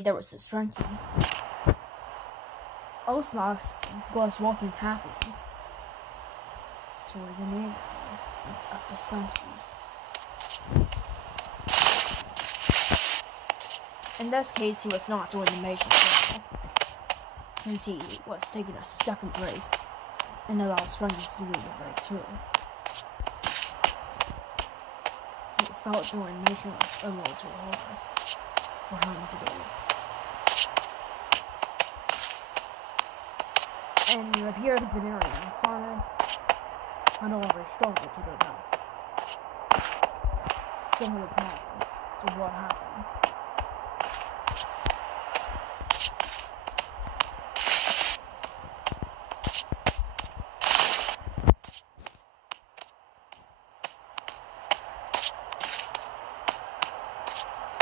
There was a Sprunki. Oslox was walking happily toward the neighborhood of the Sprunkies. In this case, he was not doing the mission well, since he was taking a second break and allowed Sprunkies to read the break too. He felt doing mission was a little too hard for him to do. And it appeared Venereal and Simon had already struggled to their best. Similar problem to what happened.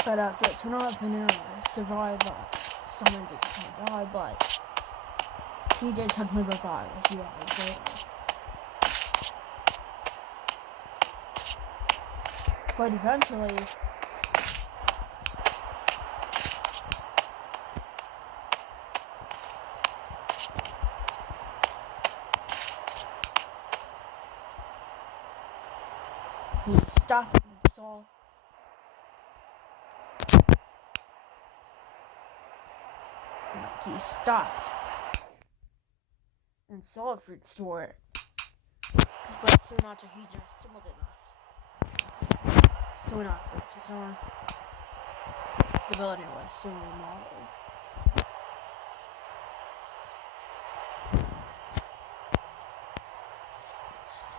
But as it turned out, Venereal survived Simon's attempt to die, but he did technically revive a few hours later. But eventually, he stopped and saw a fruit store, but soon after he just sold it left. Soon after, the building was soon remodeled.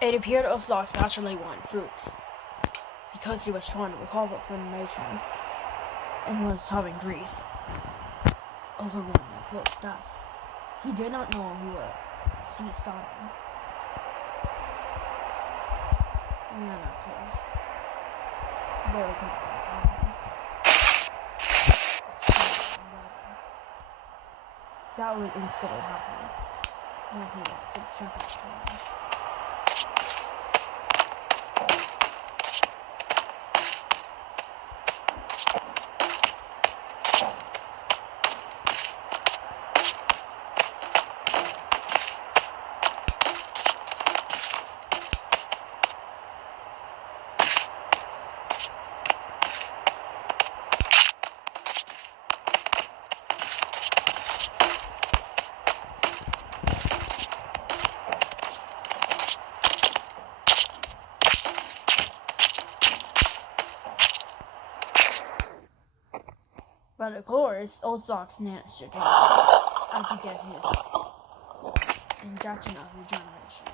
It appeared Oslox actually wanted fruits, because he was trying to recover from the mission, and was having grief over one of the close stats. He did not know he would see Simon. And of course, very good family. That would instantly happen when he got to check out Simon. But of course, Oslox managed to get his injection of regeneration.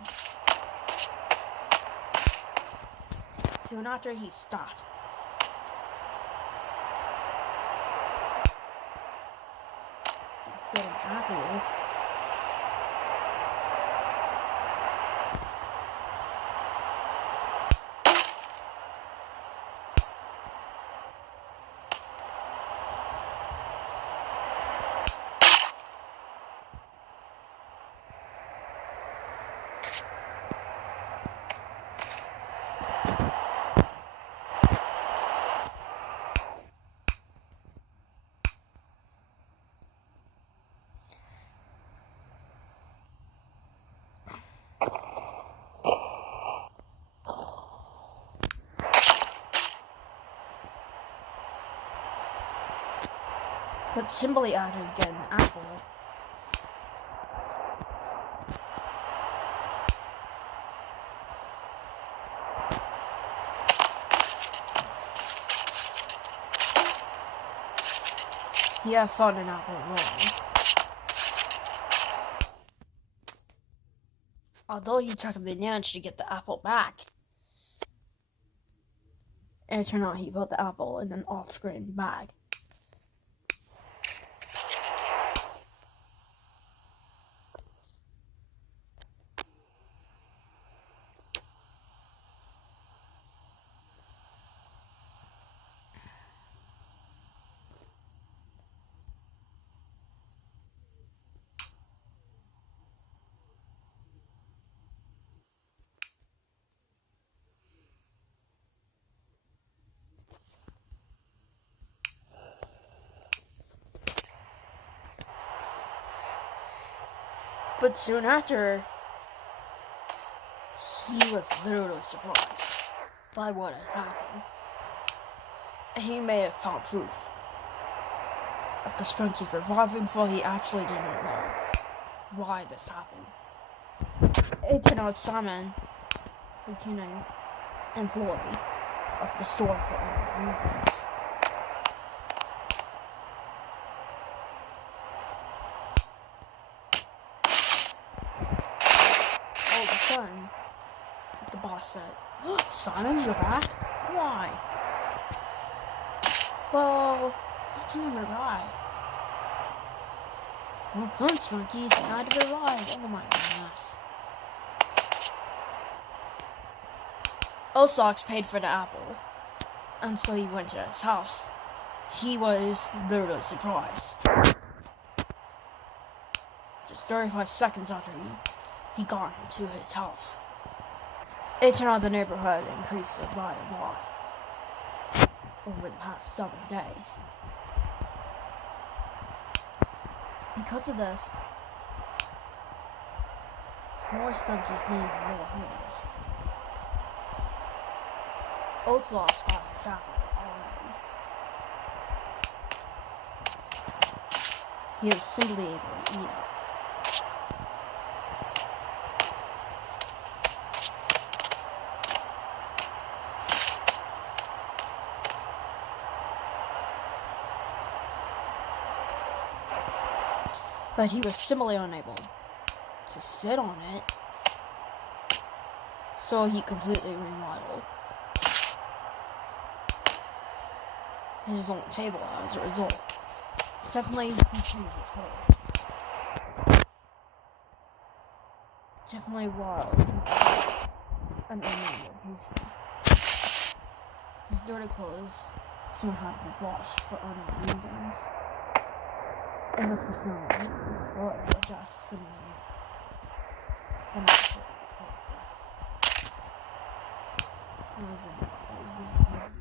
Soon after, he stopped. To get an apple. But simply after getting the apple, he had found an apple wrong. Although he technically managed to get the apple back, and it turned out he put the apple in an off-screen bag. But soon after, he was literally surprised by what had happened. He may have found proof that the Sprunkies were reviving, but he actually didn't know why this happened. It turned out Simon became an employee of the store for other reasons. All of a sudden, the boss said, "Simon, you're back? Why?" "Well, I can never revive." "Well, come on, Sprunky, not to revive." Oh my goodness. Oslox paid for the apple, and so he went to his house. He was literally surprised. Just 35 seconds after he got into his house, it turned out the neighborhood increased by a lot over the past 7 days. Because of this, more Sprunkies need more homeless. Oslox got his apple already. He was simply able to eat it. But he was simply unable to sit on it, so he completely remodeled his own table as a result. Secondly, he changed his clothes. Definitely wild. An unknown location. His dirty clothes soon had to be washed for unknown reasons. And this was filmed, well, it was just simply the natural process. It was in the clothes down.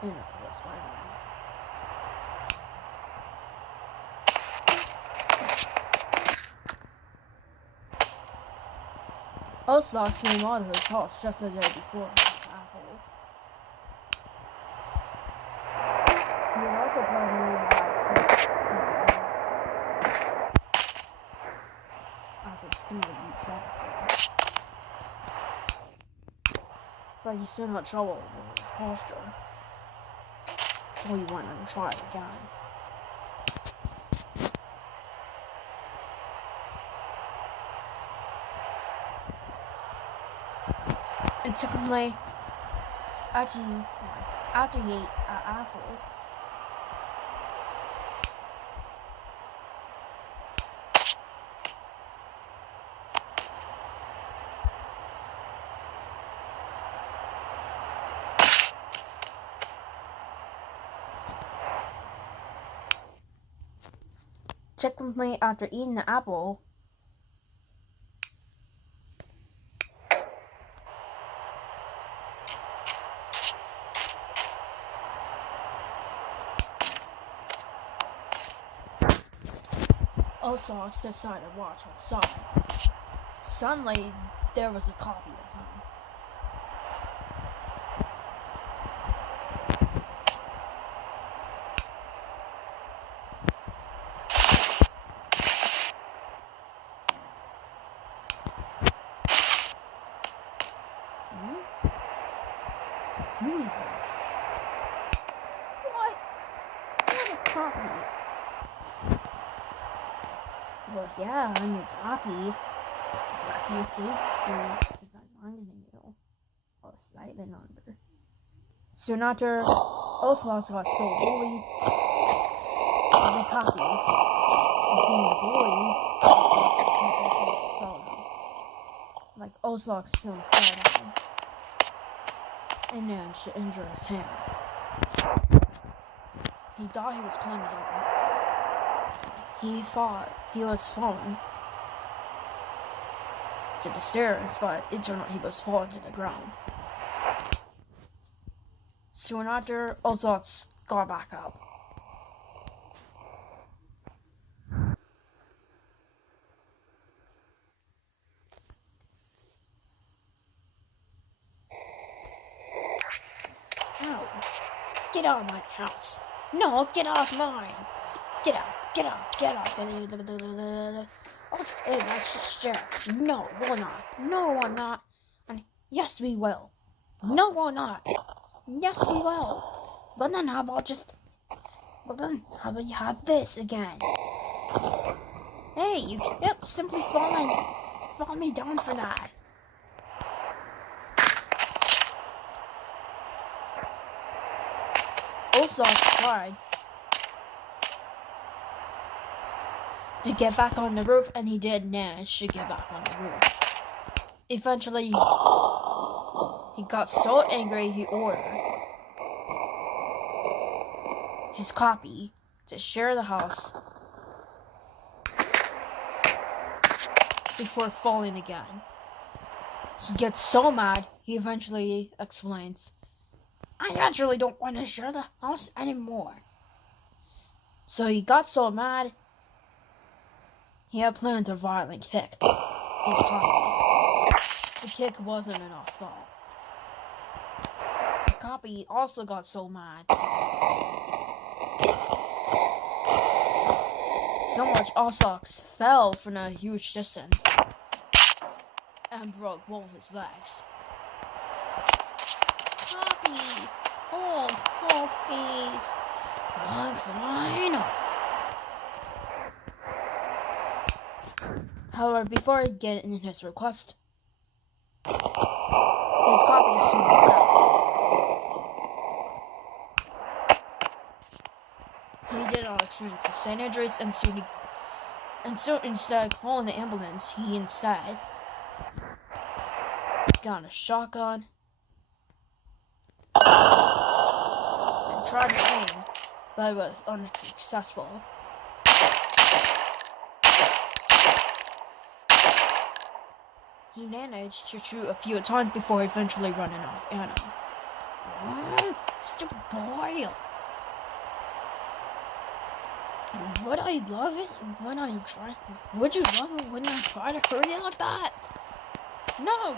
And it was violence. Oslox remodeled his house just the day before he got the apple. He was also planning to revive after simply troublesome. But he soon had trouble with his posture, so he went and tried again. And secondly, after he ate an apple, Oslox decided to watch outside. Suddenly, there was a copy of him. Who is that? What? What a copy? Well, yeah, I'm your copy. Lucky escape is I'm finding you. A silent number. Soon after, Oslox got so bullied, the copy became the bully. Oslox fell down. Like Oslox soon fell down and managed to injure his hand. He thought he was climbing down. He thought he was falling to the stairs, but it turned out he was falling to the ground. Soon after, Oslox got back up. Get out of my house. No, get out of mine. Get out. Get out. Get out. Okay, let's just share. No, we're not. No, we're not. And yes, we will. No, we're not. Yes, we will. But then how about you have this again? Hey, you can't simply fall me down for that. Also, I tried to get back on the roof, and he did manage to get back on the roof. Eventually, he got so angry he ordered his copy to share the house before falling again. He gets so mad, he eventually explains, I actually don't want to share the house anymore. So he got so mad, he had planned to violently kick his copy. The kick wasn't enough though. The copy also got so mad. So much Ossox fell from a huge distance and broke both his legs. Copy! Oh, please! Legs fine! However, before he get in his request, his copy soon fell. He did not experience the same injuries, and so instead of calling the ambulance, he instead got a shotgun and tried to aim, but it was unsuccessful. He managed to shoot a few times before eventually running off Anna. Stupid boy! Would I love it when I try? Would you love it when I try to hurt you like that? No!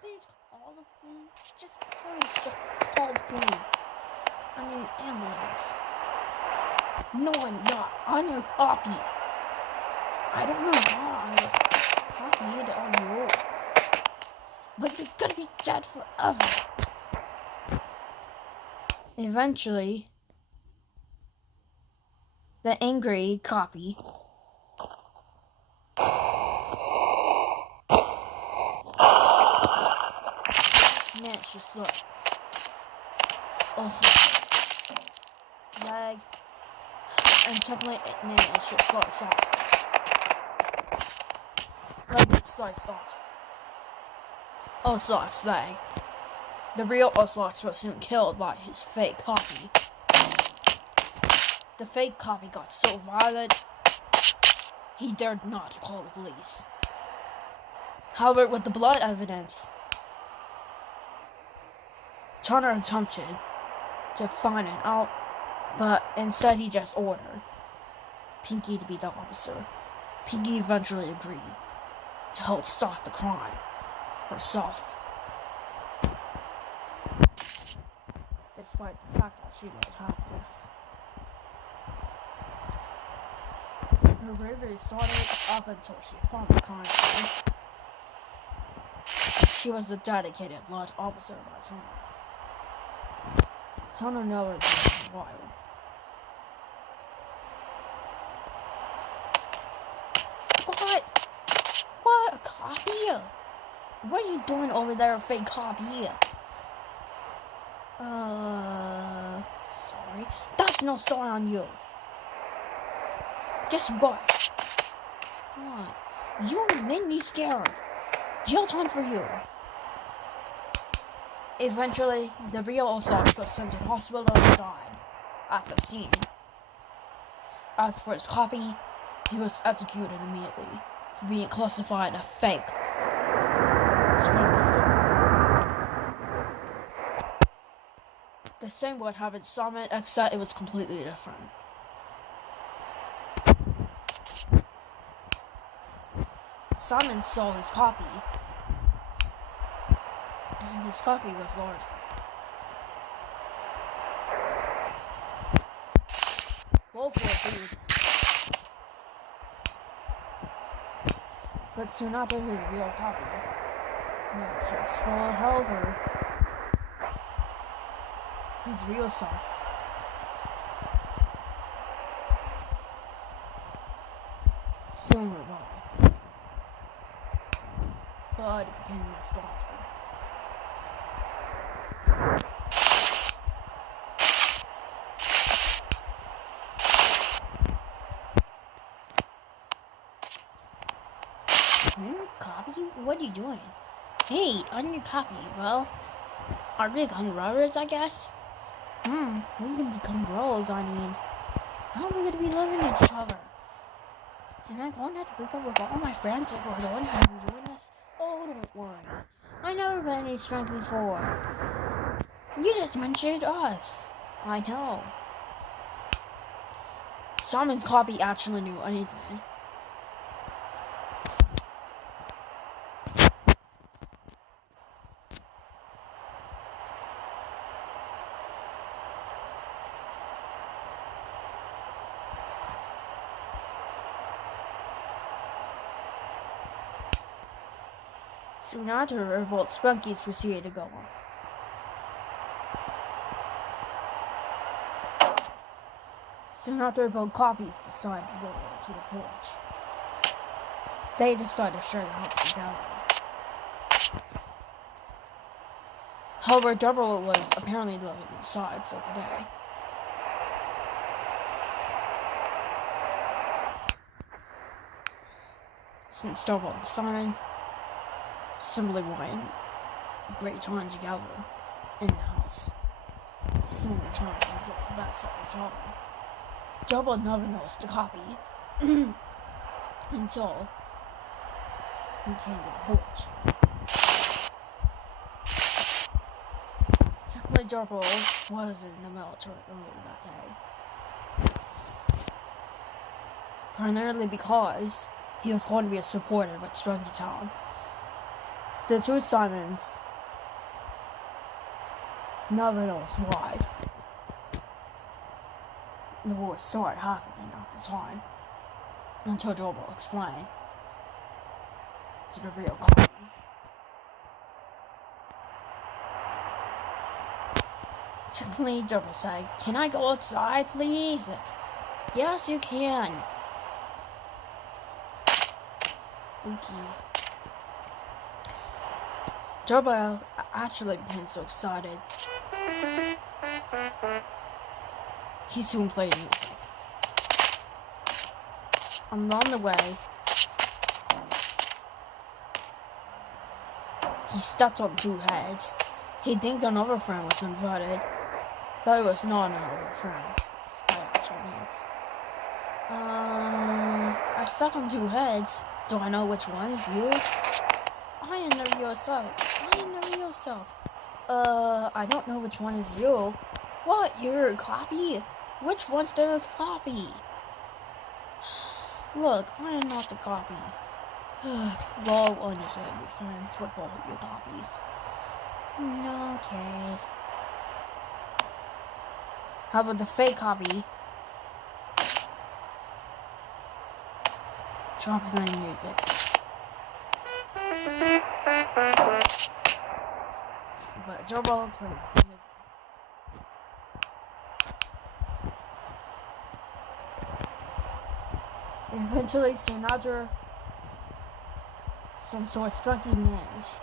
Please call the police. Just call the police. I need an ambulance. No, I'm not. On your copy. I don't know why I was copied on you. But you're gonna be dead forever. Eventually, the angry copy managed to slip. Also, leg, and template managed to slice off. Leg gets sliced off. Oslock's leg. The real Oslock was soon killed by his fake copy. The fake copy got so violent, he dared not call the police. However, with the blood evidence, Turner attempted to find it out, but instead he just ordered Pinky to be the officer. Pinky eventually agreed to help stop the crime herself, despite the fact that she let it happen. Her bravery started up until she found the crime scene. She was a dedicated law officer by Turner. Turner never did wild. What? What? A copy? What are you doing over there, fake copy? Sorry. That's no sorry on you. Guess what? What? You made me scared. Jail time for you. Eventually, the real Osage was sent to the hospital and died at the scene. As for his copy, he was executed immediately for being classified a fake Sprunki. The same would happen to Simon, except it was completely different. Simon saw his copy, and his copy was larger. Both were boots. But soon after his real copy, managed to explode. However, his real self soon revived, but it became much larger. Copy? What are you doing? Hey, on your copy, well, are we become brothers, I guess? We can become bros, I mean. How are we gonna be living with each other? Am I going to have to break up with all my friends if we're the one who's doing this? Oh, don't worry. I never been any Sprunki before. You just mentioned us. I know. Simon's copy actually knew anything. Soon after, both Sprunkies proceeded to go on. Soon after, both copies decided to go to the porch. They decided to share the house together. However, Double was apparently living inside for the day. Since Double and Simon simply went great time together in the house, simply trying to get the best of each other. Double never knows the copy until he came to the porch. Technically, Double was in the military earlier that day, primarily because he was going to be a supporter with Sprunki Town. The two Simons never knows why the war started happening at the time, until Joel will explain to the real copy. Technically, Joel said, "Can I go outside, please?" "Yes, you can." Okay. Joel actually became so excited, he soon played music. Along the way, he stepped on two heads. He think another friend was invited, but it was not another friend by actual means. I stepped on two heads. Do I know which one is you? I know yourself. I don't know which one is you. What? You're a copy? Which one's the copy? Look, I am not the copy. Well, understand be friends with all your copies. Okay. How about the fake copy? Drop playing music. But Joe Ball plays music. Eventually, soon after, some sort of Sprunki managed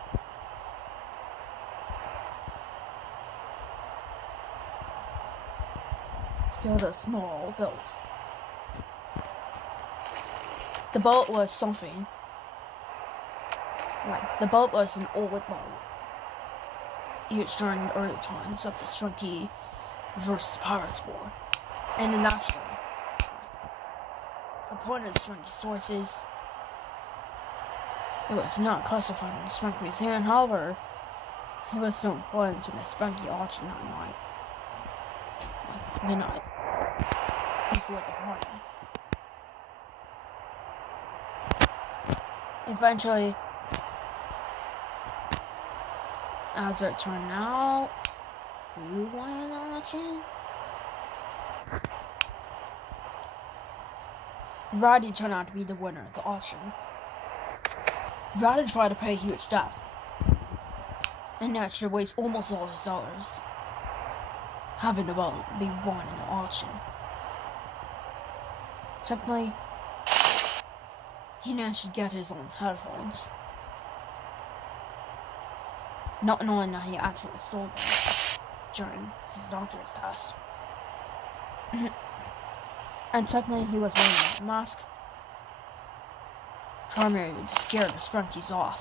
to build a small boat. The boat was something. Like, the boat was an old boat. Used during the early times of the Sprunki versus Pirates War. And then actually, according to Sprunki sources, it was not classified in the Sprunki Museum. However, it was so important to the Sprunki auction that night. Like, the night before the party. Eventually, as it turned out, you won an auction. Roddy turned out to be the winner of the auction. Roddy tried to pay a huge debt, and naturally wastes almost all his dollars. Happened to be won in the auction. Technically, he managed to get his own headphones, not knowing that he actually stole them during his doctor's test. And technically, he was wearing a mask, primarily to scare the Sprunkies off.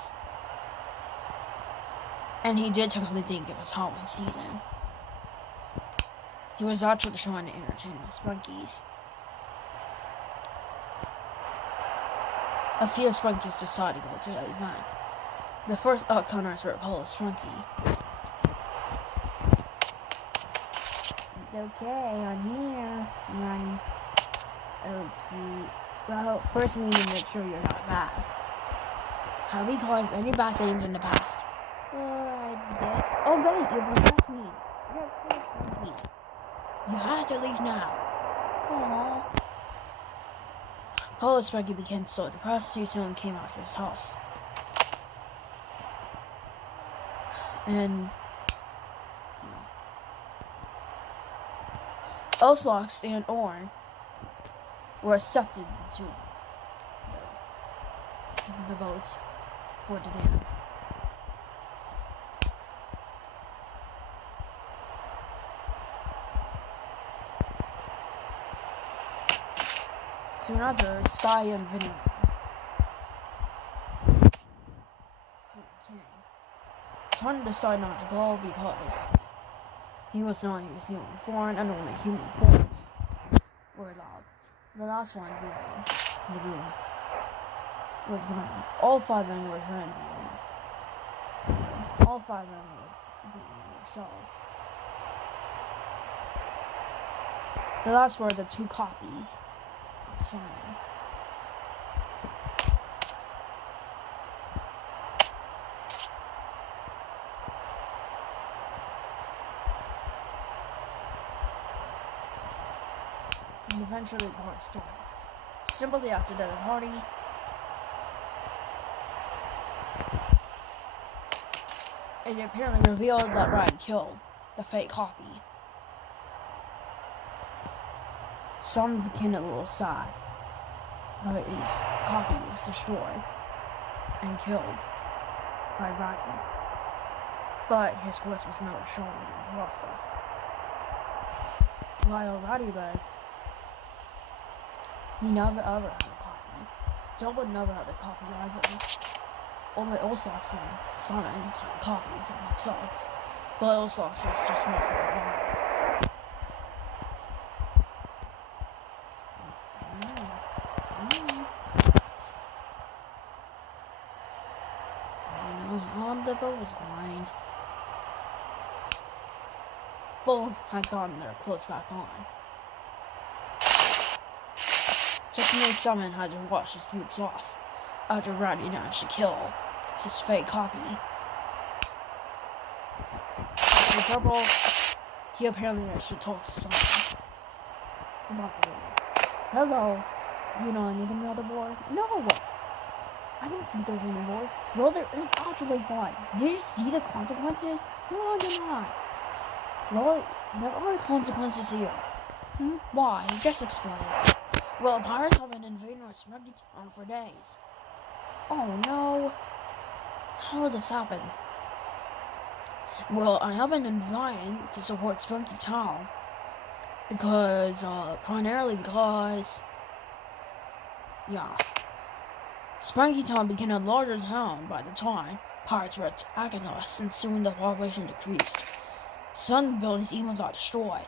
And he did technically think it was Halloween season. He was actually trying to entertain the Sprunkies. A few Sprunkies decided to go to the event. The first outcomers were Apollo Sprunki. Okay, I'm here, Ronnie. Okay. Well, first we need to make sure you're not bad. Have we caused any bad things in the past? I did. Oh wait, you possessed me. You're poor Sprunki. You have to leave now. Aww. Apollo Sprunki became so depressed he soon came out of his house. And Oslox and Orn were accepted into the boat for the dance. Soon after, Sky and Vinny came. Ton decided not to go because he was not used human form and only human forms were allowed. The last one being the room was one. All 5 of them were trying to be on. All 5 of them were being in the show. The last were the 2 copies of Simon. And eventually the party started. Simply after the party, it apparently revealed that Ryan killed the fake copy. Some became a little sad that his copy was destroyed and killed by Ryan. But his corpse was never shown in the process. While Roddy lived, he never ever had a copy. Joe would never had a copy either. Only Oslox and Simon had copies, and it sucks. But Oslox was just more for a while. The boat was fine. Both had gotten their clothes back on. Technically, Simon had to wash his boots off after Roddy managed to kill his fake copy. For Purple, he apparently managed to talk to Simon about the war. Hello, do you know anything about the war? No! I don't think there's any war. Well, there is actually one. Did you see the consequences? No, I did not. Well, there are consequences here. Why? Just explain. Well, pirates have been invading our Sprunki town for days. Oh no. How did this happen? Well, I have been invited to support Sprunki town primarily because, Sprunki town became a larger town by the time pirates were attacking us, and soon the population decreased. Some buildings even got destroyed.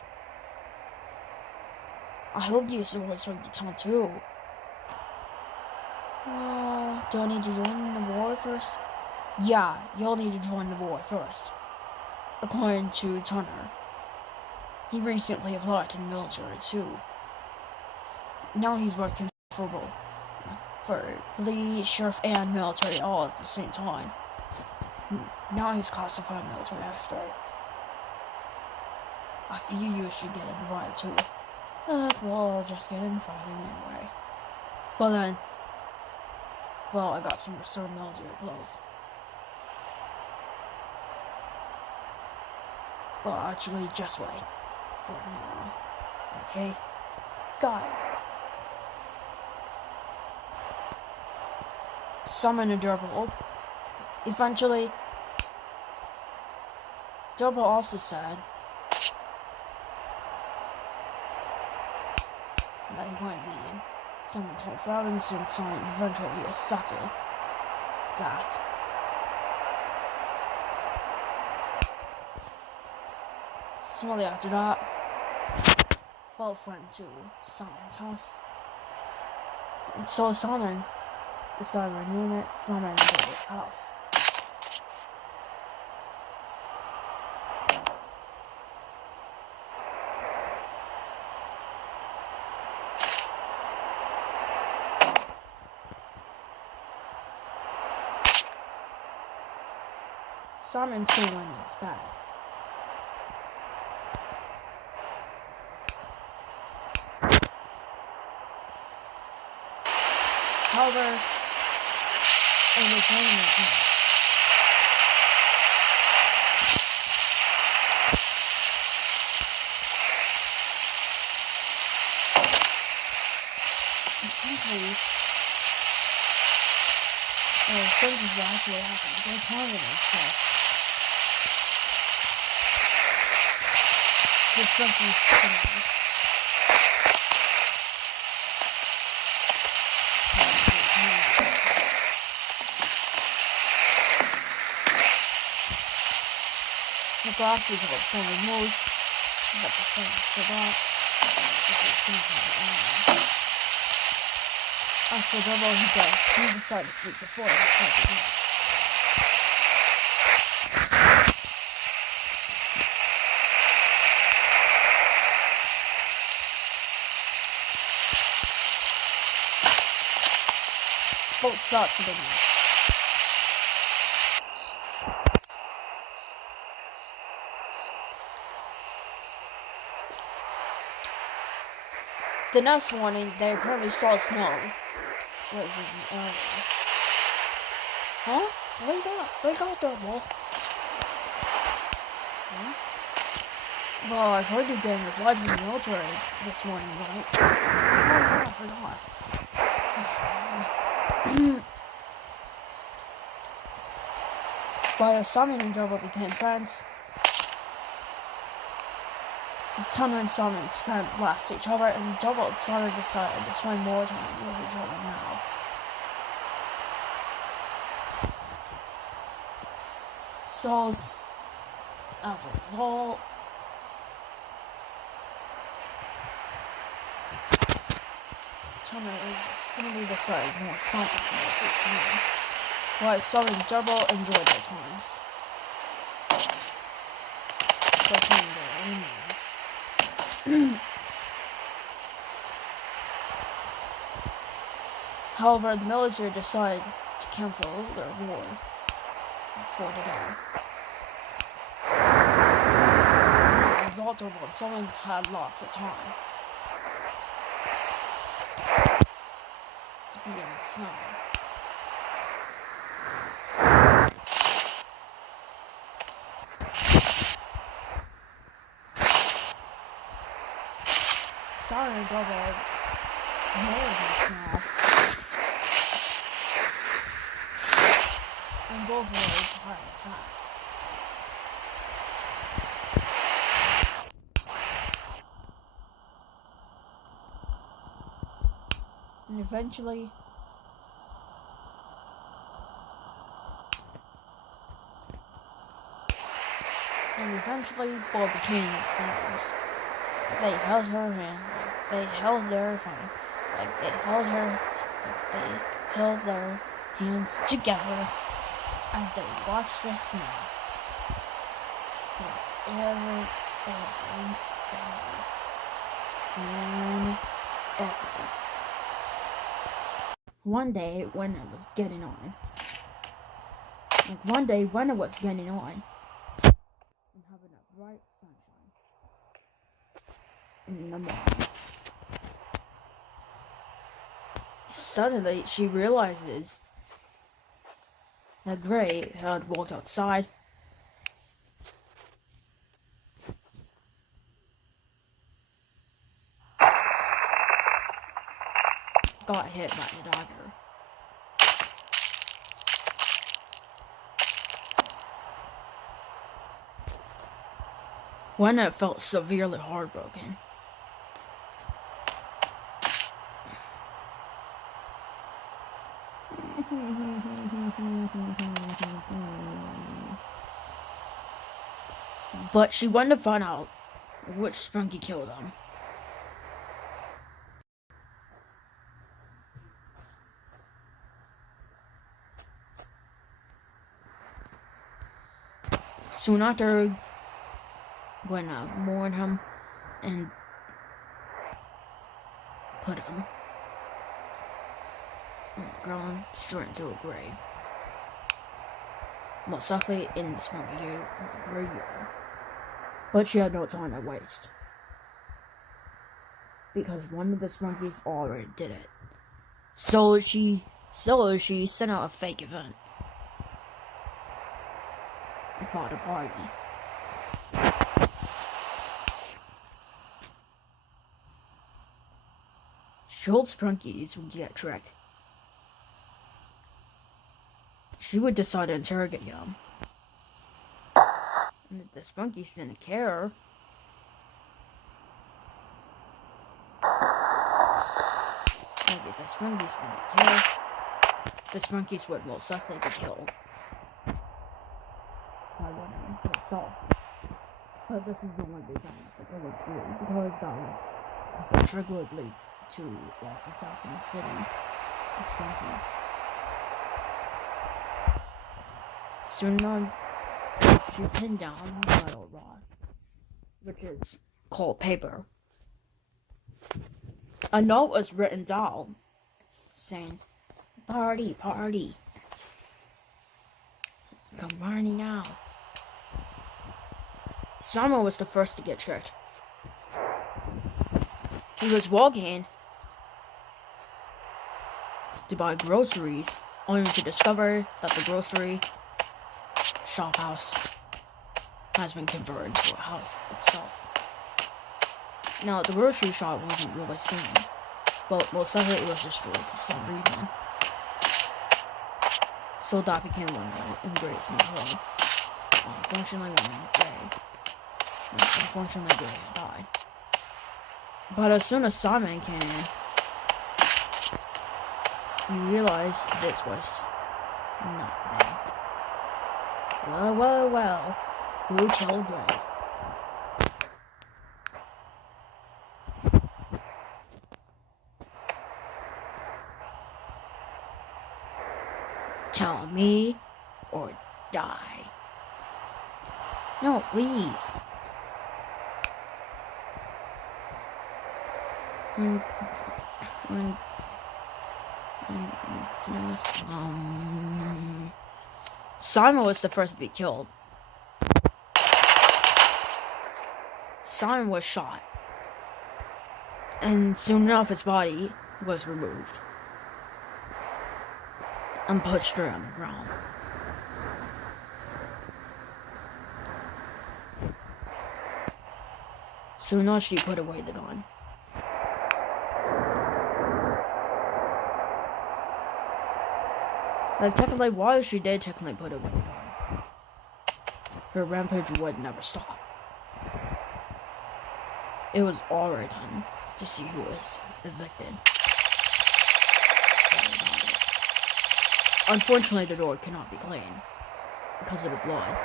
I hope you support Sprunki town too. Do I need to join the war first? Yeah, you'll need to join the war first. According to Tunner. He recently applied to the military too. Now he's working for police, sheriff, and military all at the same time. Now he's classified military expert. I feel you should get invited too. Well, I'll just get invited anyway. But then, well, I got some restored military clothes. Well, actually, just wait for tomorrow. Okay? Got it. Summon a Durable. Eventually, Durable also said that he went vegan. Someone told Robinson Simon eventually accepted that. Shortly after that, both went to Simon's house. And so Simon decided to rename it Simon and Durable's house. Simon still went in his bed. However, it was raining at night. Essentially, things is actually happened. They're telling themselves. There's something similar. The glasses are from removed, but the thing for that after Double he decided to sleep before he started again. Both starts to the night. The next morning, they apparently saw snow. What is it? Huh? Wake up, Double. Huh? Well, I've heard you getting replied from the military this morning, right? Oh yeah, I forgot. By the Simon and Double became friends, Tanner and Simon spent last each other, and Double and Simon decided to spend more time with each other now. So, as a result, Tanner suddenly decided more Simon more suits me, while Simon and Double enjoyed their times. However, the military decided to cancel their war for today. As a result of what, someone had lots of time to be in the snow. Sorry, Double. Nailed this now. And both ways behind the path. And eventually, both became friends. They held her hand. They held their hand. They held their hands together as they watched the snow forever and ever. One day when it was getting on, and having a bright sunshine in the morning, Suddenly, she realizes that Gray had walked outside. Got hit by the dagger. Wenna felt severely heartbroken. But she wanted to find out which Sprunki killed him. Soon after, Gwenna mourned him and put him on the ground straight into a grave. Most likely in the Sprunki graveyard. But she had no time to waste, because one of the Sprunkis already did it. So she sent out a fake event about a party. She told Sprunkies would get tricked. She would decide to interrogate him. And if the Sprunkies didn't care, the Sprunkies would most likely be killed by Wenna herself. But this is the one they done that they would do, because the trick would lead to lots of deaths in the city of Sprunki. Soon on, she pinned down the metal rod, which is called paper. A note was written down saying, "Party, party. Come party now." Simon was the first to get tricked. He was walking to buy groceries, only to discover that the grocery shop house has been converted into a house itself. Now, the grocery shop wasn't really seen, but most likely it was destroyed for some reason. So that became Wenna and Gray's new home. Unfortunately, Gray had died. But as soon as Simon came in, he realized this was not there. Well, who killed Gray? Tell me or die. No, please. Simon was the first to be killed. Simon was shot, and soon enough his body was removed and put straight on the ground. Soon enough she put away the gun. Like, technically, while she did technically put away the gun, her rampage would never stop. It was already done to see who was evicted. Unfortunately, the door could not be cleaned because of the blood.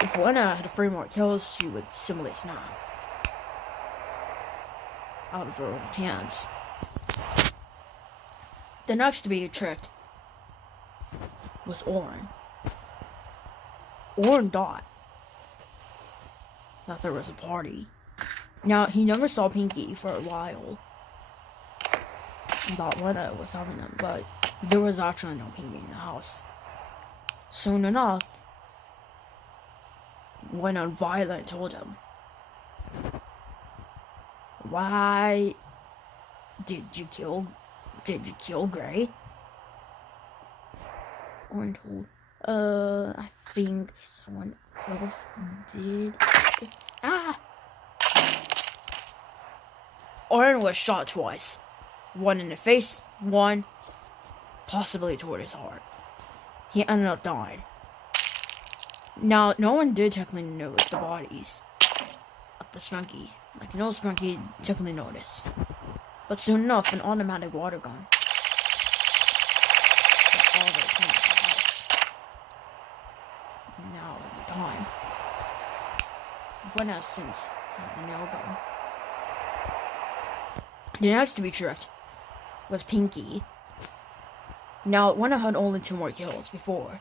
If Wenna had 3 more kills, she would simply snap out of her own hands. The next to be tricked was Oren. Oren thought that there was a party. Now, he never saw Pinky for a while. He thought Wenna was having them, but there was actually no Pinky in the house. Soon enough, Wenna violently told him Why did you kill Gray? Orange told. I think someone else did. Ah! Oren was shot twice. One in the face, one possibly toward his heart. He ended up dying. Now, no one did technically notice the bodies of the Sprunki. Like, no Sprunki technically noticed. But soon enough, an automatic water gun. All of it came to the house. Now, over time, went out since the nail gun. The next to be tricked was Pinky. Now, Wenna had only 2 more kills before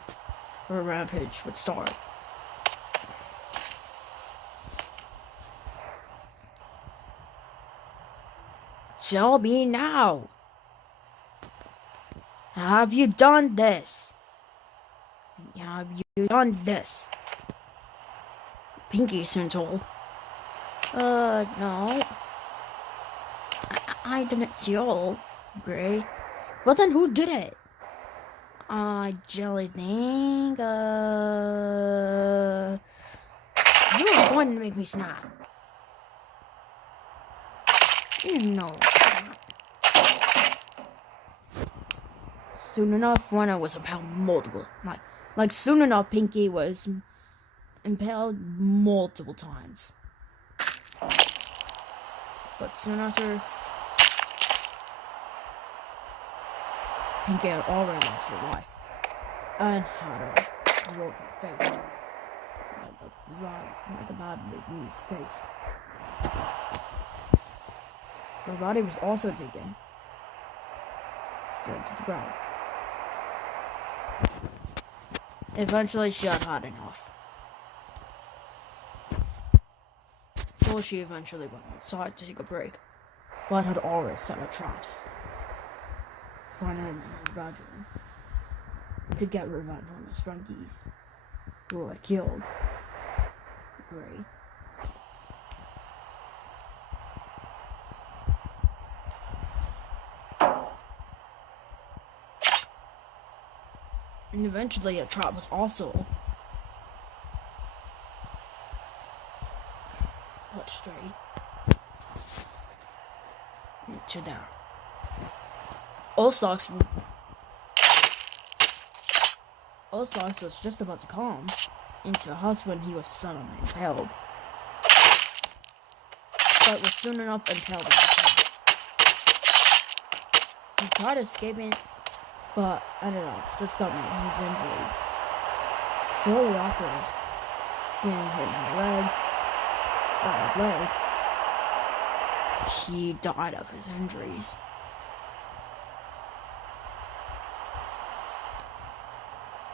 her rampage would start. Tell me now. Have you done this? Have you done this? Pinky soon told. No. I didn't kill Gray. Well then who did it? Jelly thing, you're going to make me snap. No. Soon enough, Wenna was impaled multiple. Like soon enough, Pinky was impaled multiple times. But soon after, Pinky had already lost her life and had a broken face, like a bad bruised face. Her body was also taken straight to the ground. Eventually, she had had enough, so she eventually went outside to take a break, but had already set her traps for an enemy in her bedroom to get revenge on the Sprunkies who had killed Gray. And eventually a trap was also put straight into them. Olstox was just about to come into a house when he was suddenly impaled. But was soon enough impaled in the trap. He tried escaping, but ended up succumbing to his injuries. Shortly after being hit in the leg, he died of his injuries.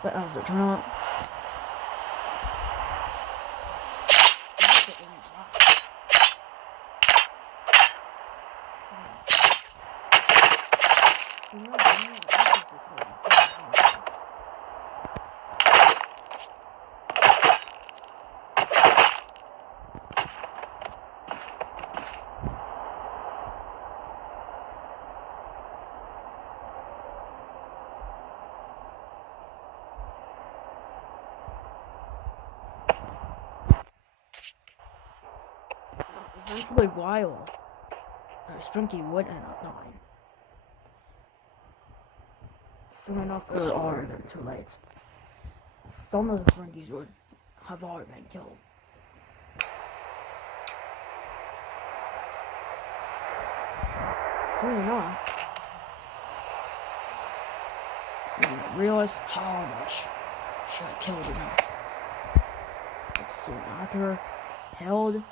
But as it turned out, eventually while Sprunki would end up dying. Soon enough, it was already too late. Some of the Sprunkies would have already been killed. Soon enough, we realized how much she had killed enough. But soon after, held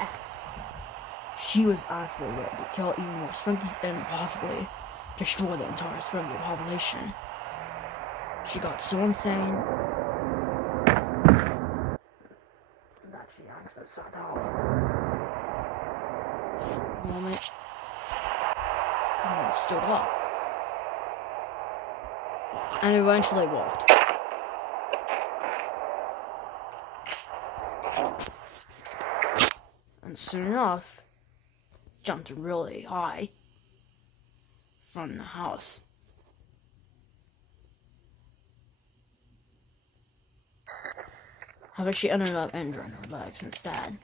axe. She was actually ready to kill even more Sprunkies and possibly destroy the entire Sprunki population. She got so insane that she actually sat down for a moment and then stood up and eventually walked. and soon enough, jumped really high from the house. However, she ended up injuring her legs instead.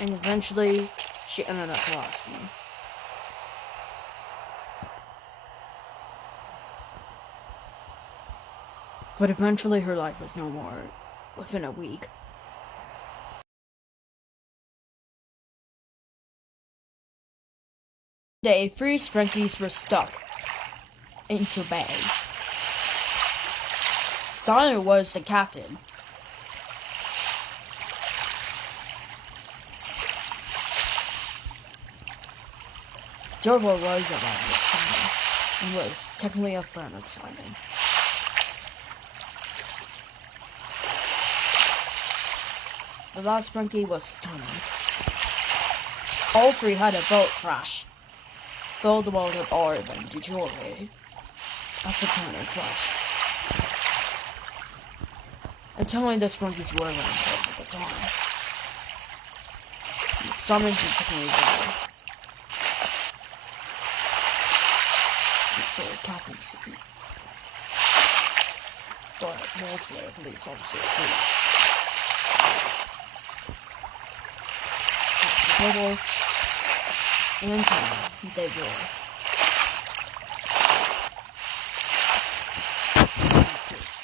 And eventually, she ended up collapsing. But eventually, her life was no more within a week. Day, 3 Sprunkies were stuck into bay. Steiner was the captain. Turbo was around with Simon and was technically a friend of Simon. The last Sprunky was Turner. All 3 had a boat crash. Filled the boat with oil and deteriorated after Turner crashed. Until the Sprunkies were around at the time. Simon technically died. So captain suit. But mostly a police officer suit. Turbo and Turner, they were.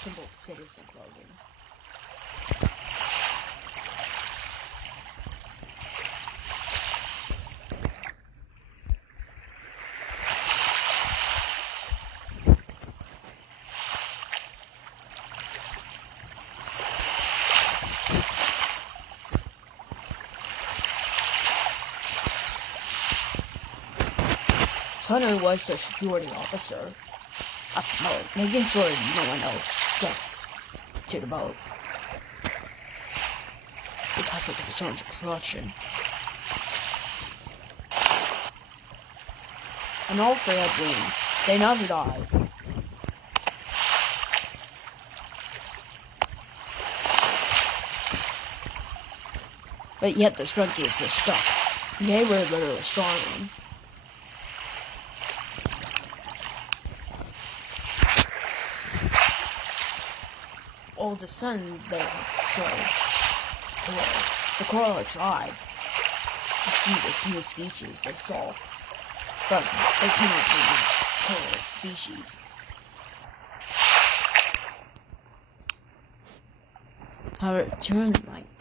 Simple citizen clothing. Turner was the security officer at the boat, making sure no one else gets to the boat because of concerns of corruption. And all 3 had wings. They never died. But yet the Sprunkies were stuck. They were literally starving. All of a sudden, they had the coral had tried to see the new species they saw, but they cannot be coral species.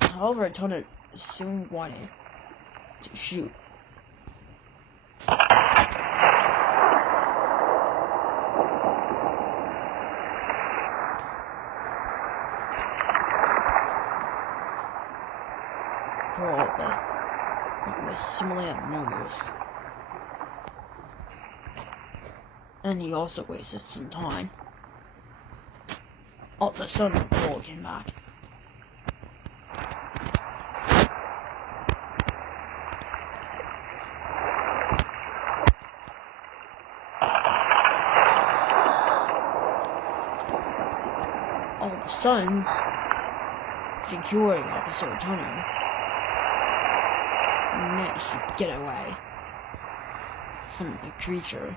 However, Turner soon wanted to shoot. Coral, but it was simply obnoxious. And he also wasted some time. All of a sudden, the coral came back. All of a sudden, security officer Turner managed to get away from the creature.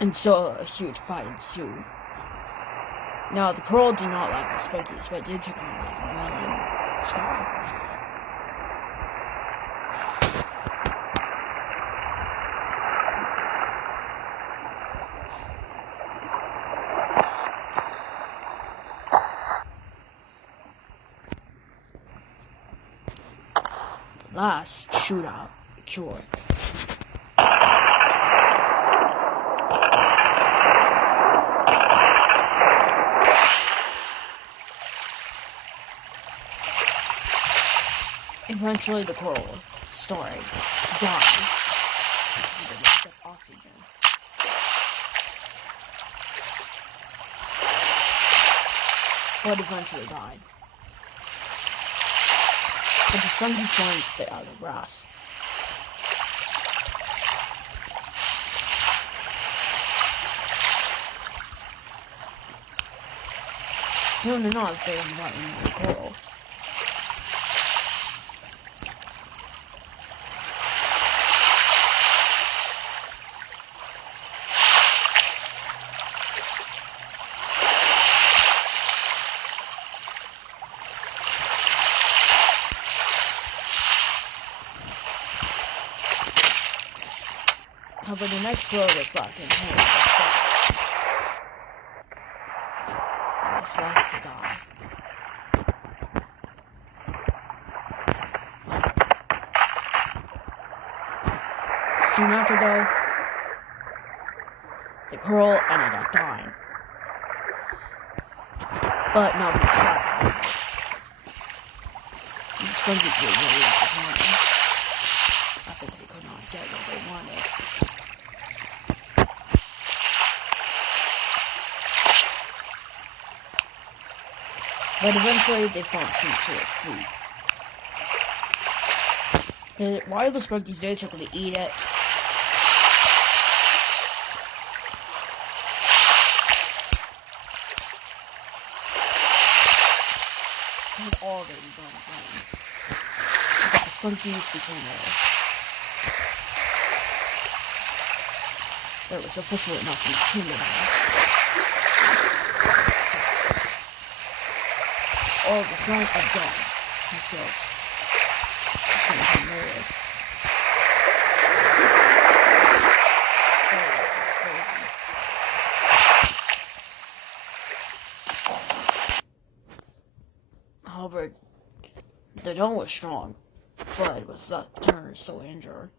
And so a huge fight ensued. Now, the coral did not like the Sprunkies, but did technically like the melon sky. The last shootout occurred. Eventually, the coral started to die. Oxygen. but eventually died. But the Sprunki trying to stay out of the grass. Soon enough, they were not in the coral. However, the next blow was locked in hand. And was left to die. Soon after, though, the girl ended up dying. But not much happened. The Sprunki were really disappointed. I think they could not get what they wanted. But eventually they found some sort of food. While the Sprunkies did typically eat it, they had already gone away. But the Sprunkies became ill. There was officially nothing to kill them. All the son of John was killed. Something more. However, the John was strong, but was not turned so injured.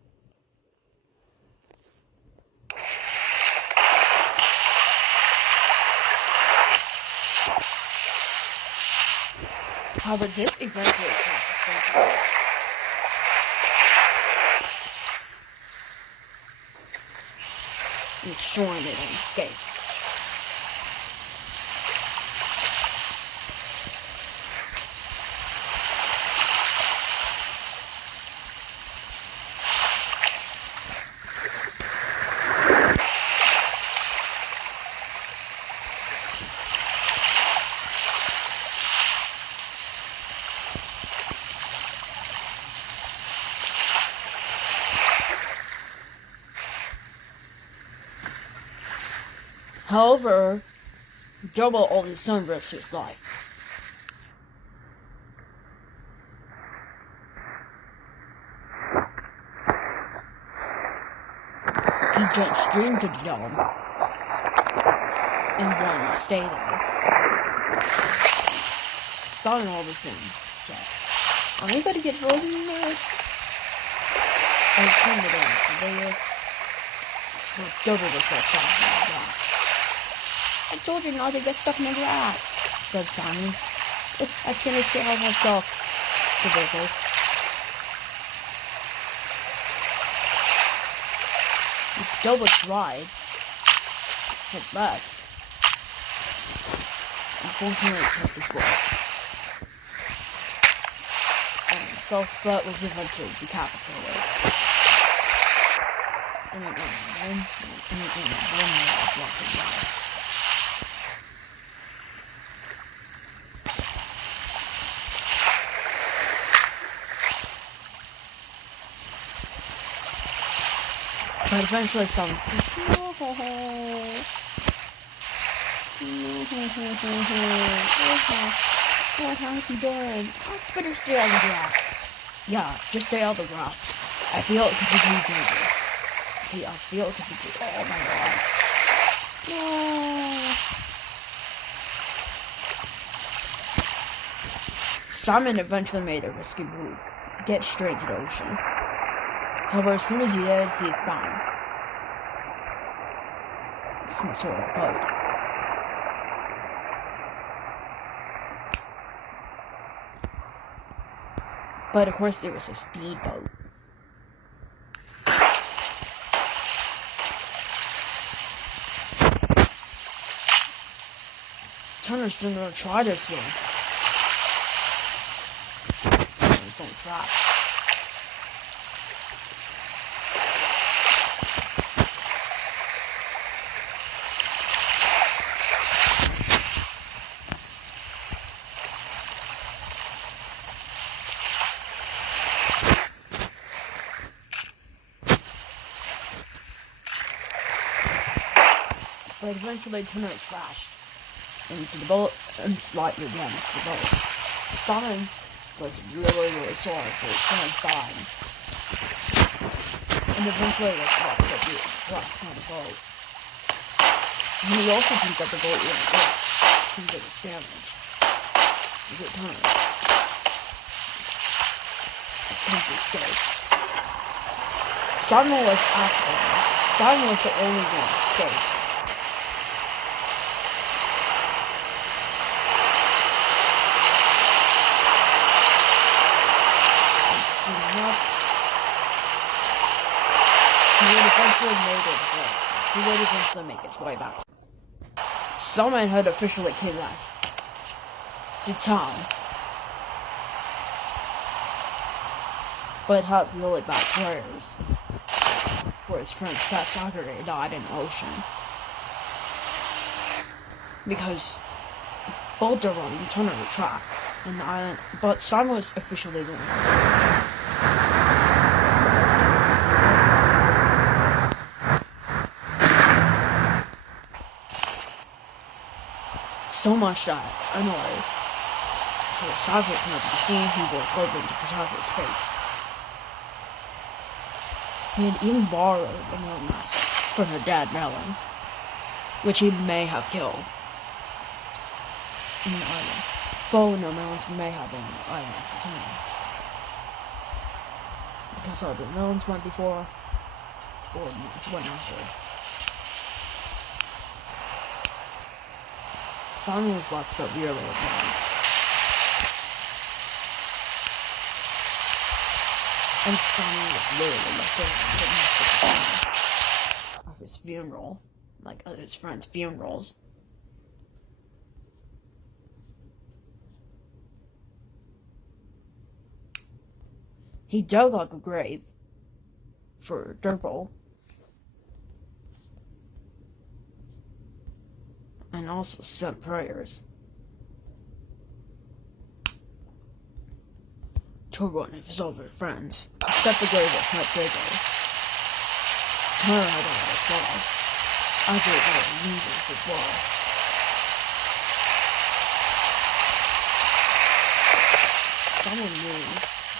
However, this eventually caught the Sprunkies, destroying it and escape. However, Jumbo only son risked his life. He jumped straight into the dome and wanted to stay there. Simon all of a sudden said, "Are we gonna get frozen in there?" And turned it on, and they were double the stuff in the grass. "I told you not to get stuck in the grass," said Simon. "I can't escape by myself," said Rico. Double tried, at best. Unfortunately, it kept his word. And Self-Butt was eventually decapitated. And it went one more was walking by. But eventually someone said, "What have you done? I better stay on the grass." Yeah, just stay on the grass. I feel it could be too dangerous. I feel it could be too... Oh my god. No. Simon eventually made a risky move. Get straight to the ocean. However, as soon as he did, he found some sort of boat. But of course, it was a speedboat. Hunter's still gonna try this game. Don't drop. But eventually Turner crashed into the boat and slightly damaged the boat. Simon was really sorry for his friend's dying. And eventually was lost at the crashed on the boat. And he also thinks that the boat wouldn't work since it was damaged. The good times. Attempt to escape. Simon was the only one to escape. He would eventually make his way back. Someone had officially came back to town, but had really bad prayers for his friend that Saturday died in the ocean. Because both are running Turner the track in the island, but Simon was officially the one. So much that annoyed. So Simon was not to be seen, he was hoping to protect his face. He had even borrowed a nail mask from her dad, Melon, which he may have killed in the island. Following no Melons may have been in the island at the time. Because either Melons went before, or Melons went after. Simon was left severely alone. And Simon was literally left alone of his funeral, like at his friends' funerals. He dug like a grave for Durple. And also sent prayers to one of his older friends, except the grave of Hunt Bigger. Turner had died as well, as it was leaders as well. Someone knew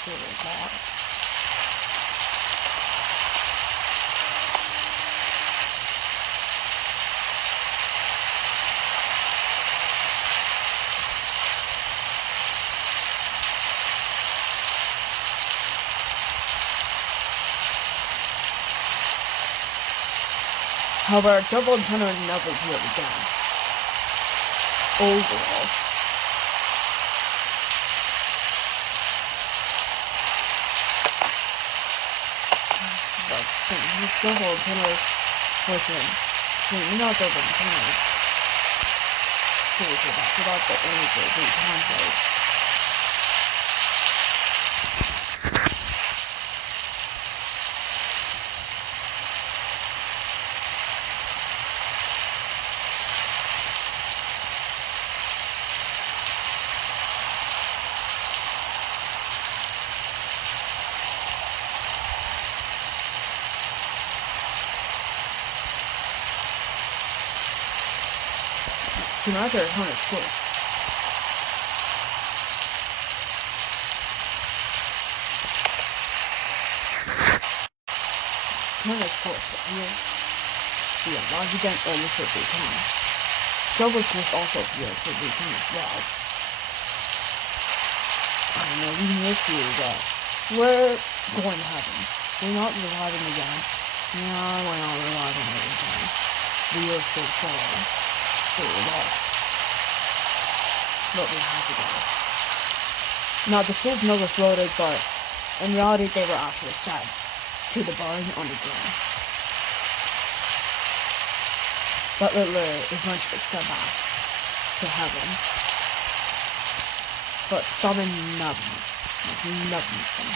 they were lost. However, Double and Turner never appeared again. Overall. But Double and Turner wasn't seen. Not Double and Turner. So that's the only way we can play. Soon after, Hunter scores. Hunter scores, but here, log again almost every time. Double scores also here for every time as well. I don't know, we miss you, but we're going to heaven. We're not reviving again. No, we're not reviving again. We are so sorry. For your loss. But we have to go. Now, the souls never floated, but in reality, they were actually sent to the barn underground. But Littler eventually sent back to heaven. But Sonic nothing. Nothing.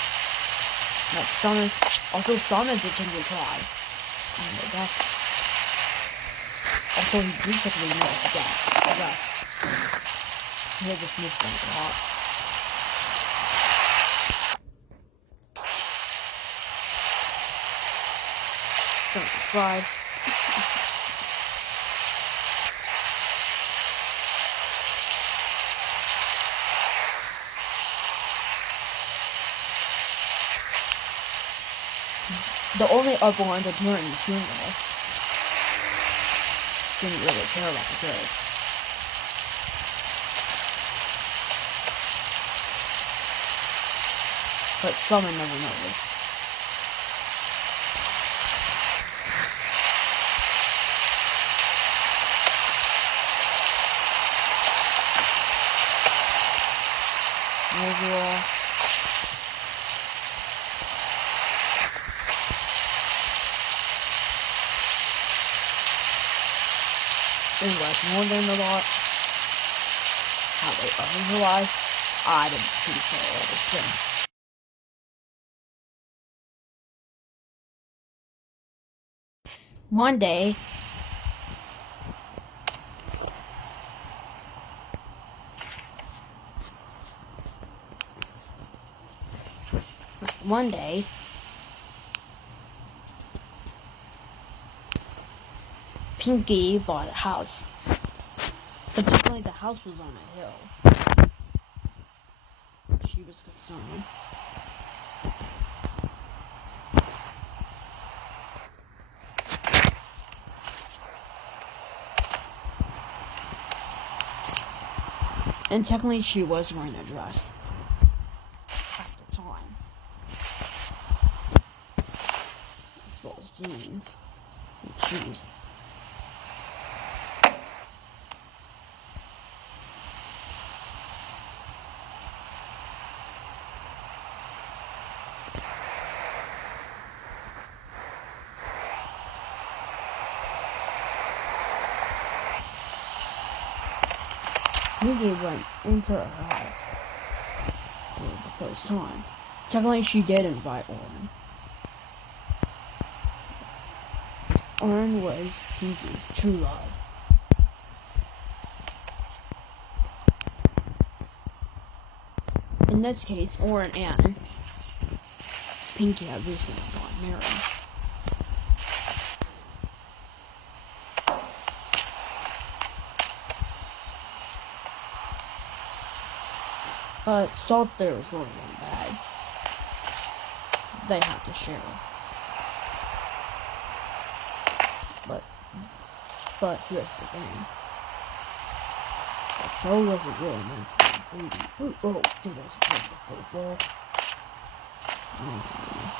Like Sonic, although Sonic did reply. And that's... Although he did technically know that. He just missed them a lot. Sonic replied. The only other one to turn the funeral didn't really care about the good. But someone never noticed. Overall, anyway, wondering a lot how they own her life. I didn't think so ever since. One day, Pinky bought a house. Particularly the house was on a hill. She was concerned. And technically she was wearing a dress at the time. As well as jeans and shoes. Pinky went into her house for the first time. Technically, she did invite Oren. Oren was Pinky's true love. In this case, Oren and Pinky had recently gotten married. But salt there was only one bag. They had to share. But here's the thing. The show wasn't really meant to be 3D. Oh, did I support the football? Oh my goodness.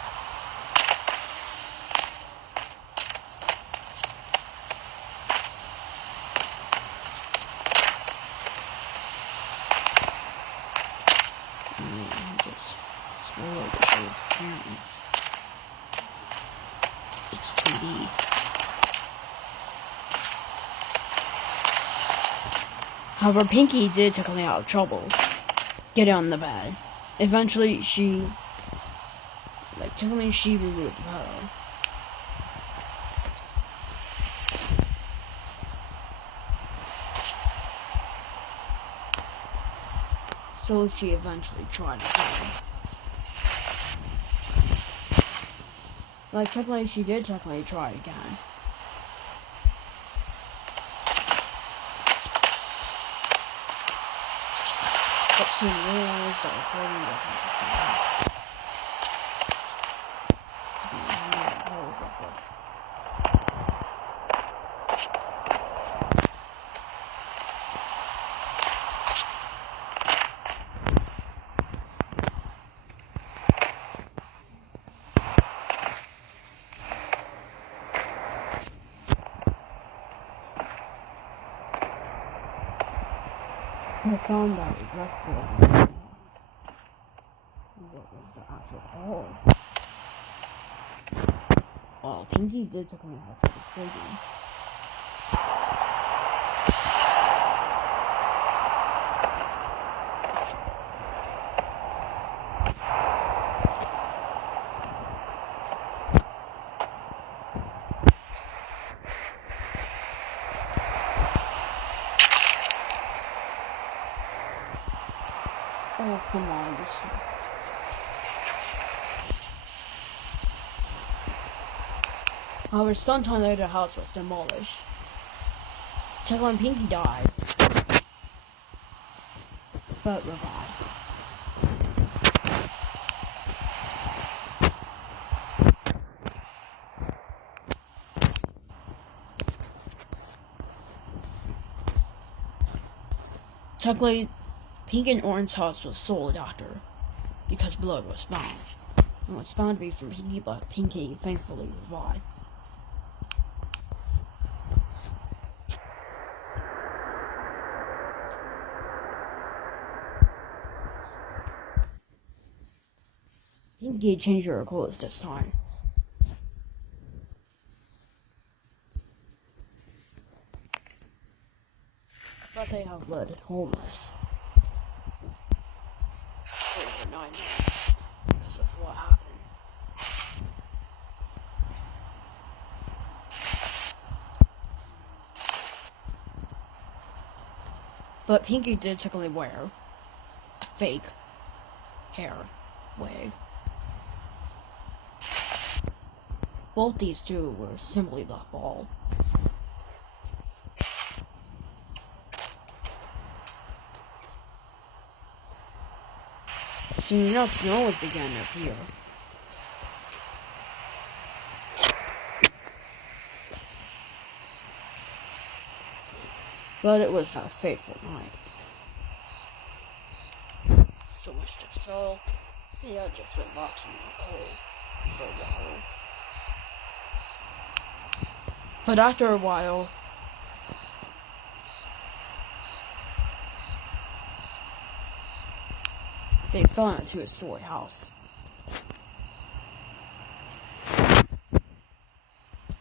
It's 2D. However, Pinky did technically out of trouble. Get on the bed. Eventually, technically she removed her. So she eventually tried again. Technically, she did technically try again. But soon realized that recording wasn't just enough to be imposed like this. I found out the dress code what was the actual cause. Well, Pinky did technically have to be sleeping. Come on, just... However, sometime later, the house was demolished. Chuckle and Pinky died, but revived. Chuckle, Pink and Orange's house was sold after, because blood was found. It was found to be from Pinky, but Pinky thankfully revived. Pinky changed her clothes this time. But they have led homeless for over 9 months because of what happened. But Pinky did typically wear a fake hair wig. Both these two were simply left bald. Soon enough, snow was beginning to appear. But it was a fateful night. So much to sell. They had just been locked in the cold for a while. But after a while, they found a 2-story house.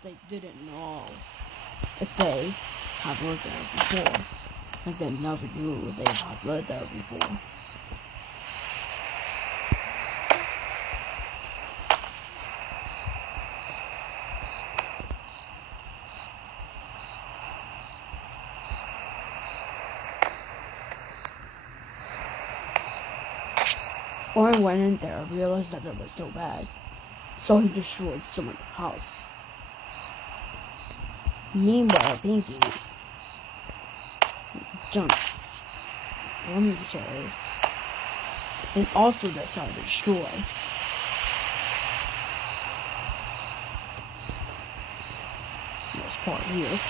They didn't know if they had lived there before. Like they never knew they had lived there before. Orin went in there and realized that it was no bad, so he destroyed some of the house. Meanwhile, Pinky jumped from the stairs and also decided to destroy this part here.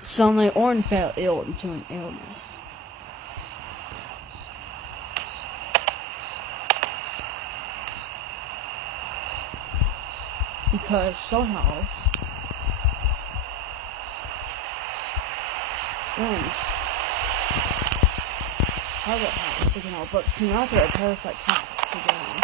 Suddenly, Orin fell ill into an illness. Because somehow, Orin's habit was sticking out, but soon after a parasite cat began.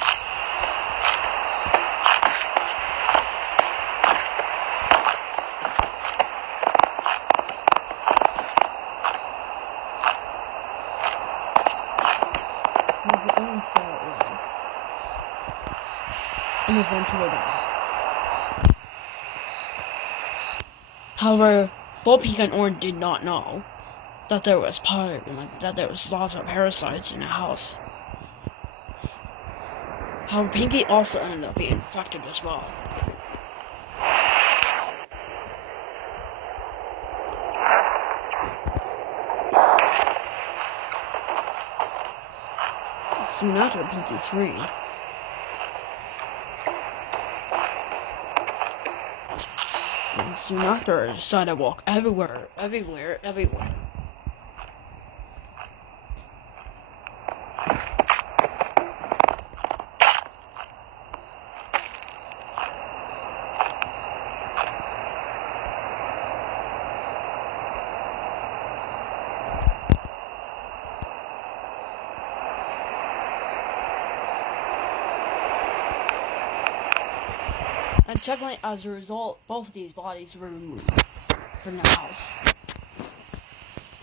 And eventually died. However, both Pink and Orange did not know that there was lots of parasites in the house. However, Pinky also ended up being infected as well. Soon after, Pinky screamed. And soon after, I decided to walk everywhere. And technically, as a result, both of these bodies were removed from the house.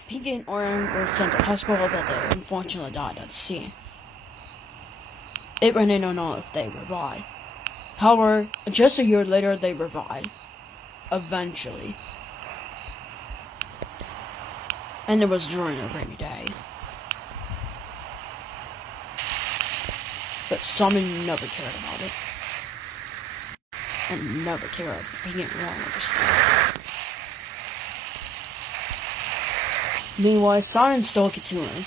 Pinky and Orange were sent to hospital, but they unfortunately died at the scene. It really don't know if they revived. However, just a year later, they revived. Eventually. And it was during a rainy day. But Simon never cared about it. And never cared of being wrong over stuff. Meanwhile, Simon still continued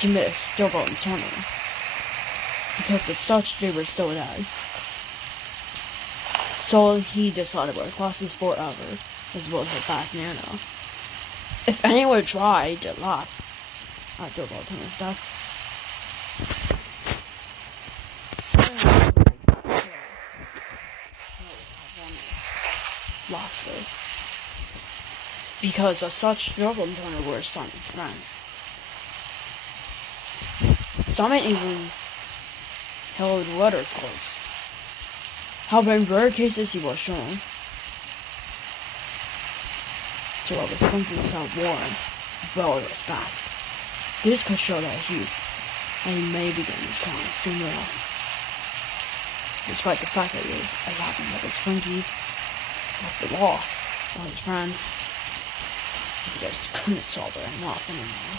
to miss Stillboat and Tunnel. Because as such, they were still dead. So he decided to wear glasses forever, as well as a back nano. If anyone tried to laugh at Stillboat Tunnel's deaths, laughter. Because as such, Stillboat and Tunnel were Simon's friends. Simon even held letter cards. However, in rare cases, he was shown to have his country's not worn well it was fast. This could show that he may begin his crimes soon enough. Despite the fact that he was allowed to his Sprunki after loss all his friends, he just couldn't solve it enough anymore.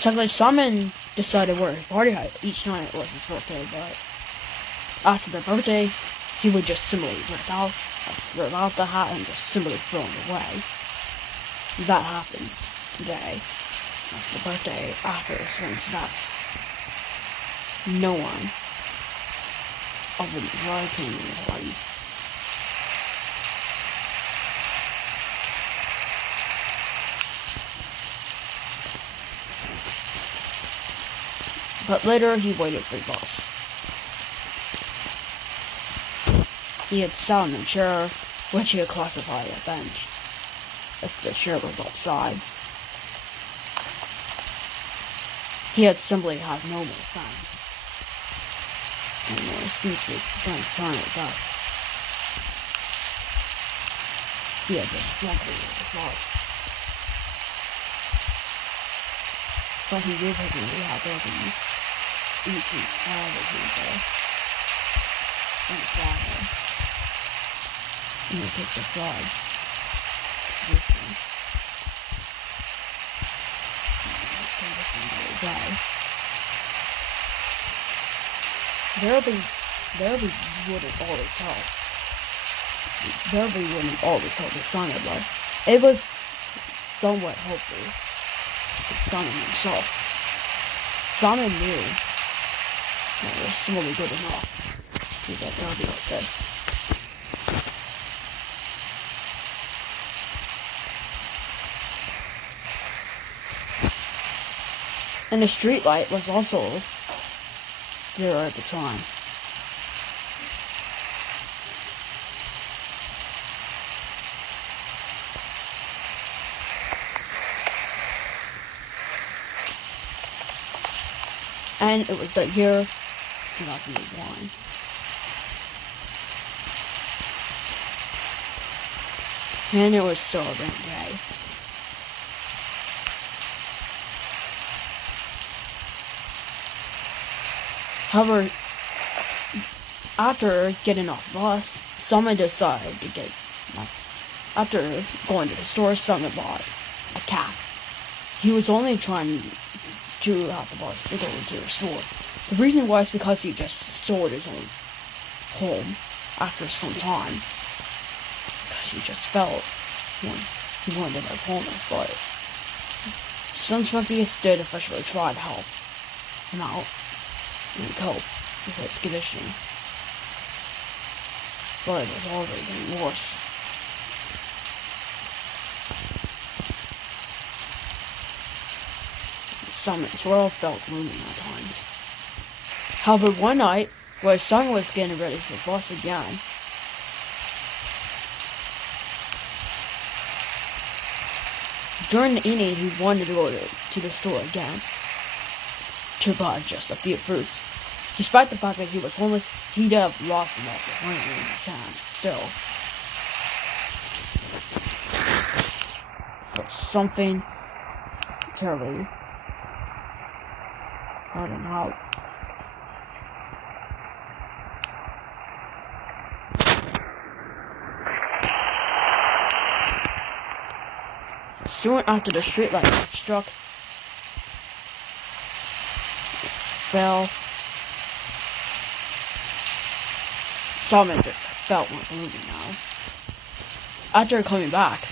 Technically, Simon decided to wear his party hat each night it was his birthday, but after the birthday, he would just simply rip out the hat and just simply throw it away. That happened today, after the birthday, after his friend's deaths. No one of the right came in the party. But later, he waited for the bus. He had sat in the chair, which he had classified as a bench, if the chair was outside. He had simply had no more friends. And more since his friend turned at us. He had just struggled with his life. But he did have a rehabilitation eating all the people and Friday. And he takes a slide. Listen. His condition will die. Therapy wouldn't always help. Therapy wouldn't always help the son, but it was somewhat helpful to Simon himself. Simon knew that it was simply good enough to get therapy like this. And the street light was also there at the time. And it was the year 2001. And it was still a rainy day. However, after getting off the bus, someone decided to after going to the store, someone bought a cat. He was only trying to have the bus to go into the store. The reason was because he just sold his own home after some time. Because he just felt he wanted to live homeless, but some Sprunkies did officially try to help him out and cope with his condition. But it was already getting worse. Simon's world felt gloomy at times. However, one night, while his son was getting ready for the bus again, during the evening he wanted to go to the store again to buy just a few fruits. Despite the fact that he was homeless, he did have lots and lots of money in his hands still. But something terribly crowding out. Soon after the streetlight struck, fell. Simon just felt more gloomy now. After coming back,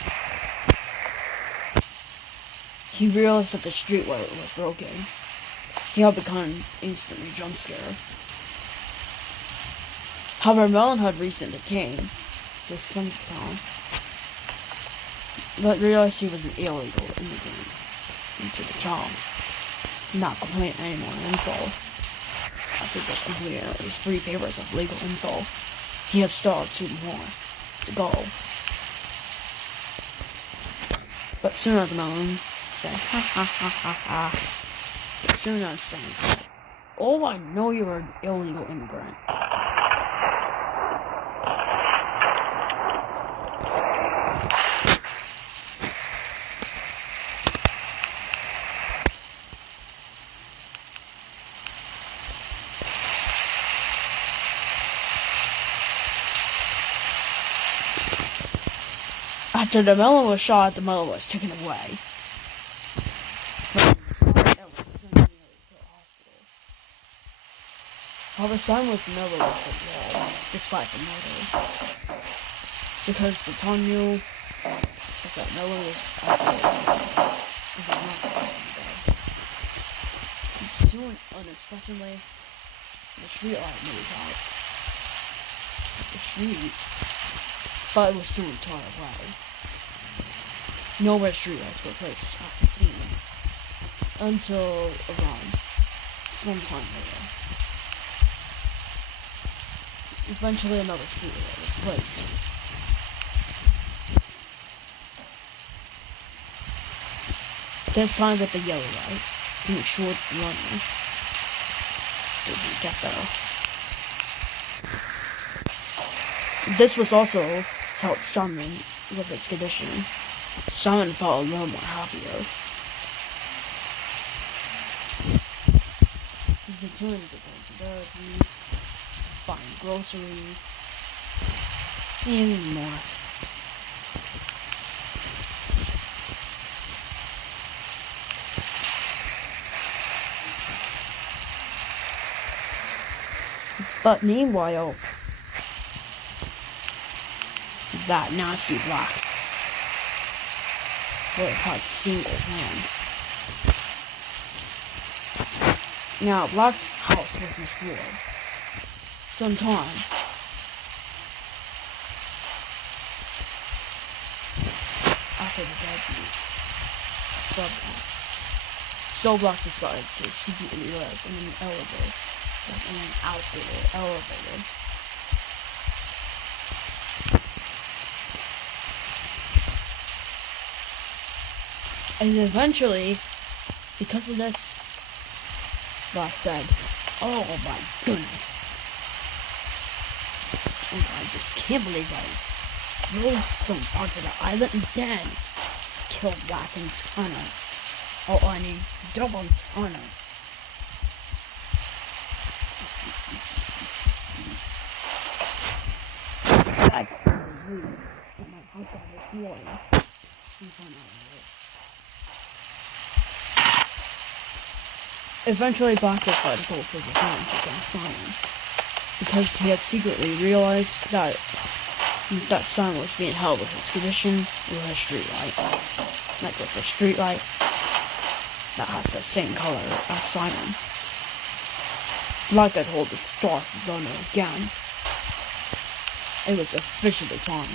he realized that the streetlight was broken. He had become instantly jump scared. However, Melon had recently came to Sprunki town, but realized he was an illegal immigrant into the town, not completing any more info. After just completing at least 3 papers of legal info, he had still 2 more to go. But soon as Melon said, ha ha ha ha ha, but soon as Sam said, oh, I know you're an illegal immigrant. After the melon was shot, the melon was taken away. While the son was never was at wall, despite the murder, because the town knew that melon was out there and was not supposed to be dead. And soon, unexpectedly, the street light moved out. The street, but it was soon torn away. No more streetlights were placed at the scene until around sometime later. Eventually, another streetlight was placed. This time with the yellow light to make sure the runner doesn't get there. This was also to help Simon with his condition. Simon felt a little more happier. He continued to go to therapy, buying groceries, and more. But meanwhile, that nasty Black would have had single hands. Now, Black's house was destroyed. Sometime after the debut of Sprunki, so Black decided to secretly live in an elevator, like in an outdoor elevator. And eventually, because of this, Black said, oh my goodness. Oh, I just can't believe I rose some parts of the island and then killed Black and Turner. Oh, I need double Turner. That's rude. And my house got destroyed. Eventually, Black decided to go for revenge against Simon, because he had secretly realized that Simon was being held with his condition with a streetlight. Like with a streetlight that has the same color as Simon. Black had hold the Stark gunner again. It was officially time.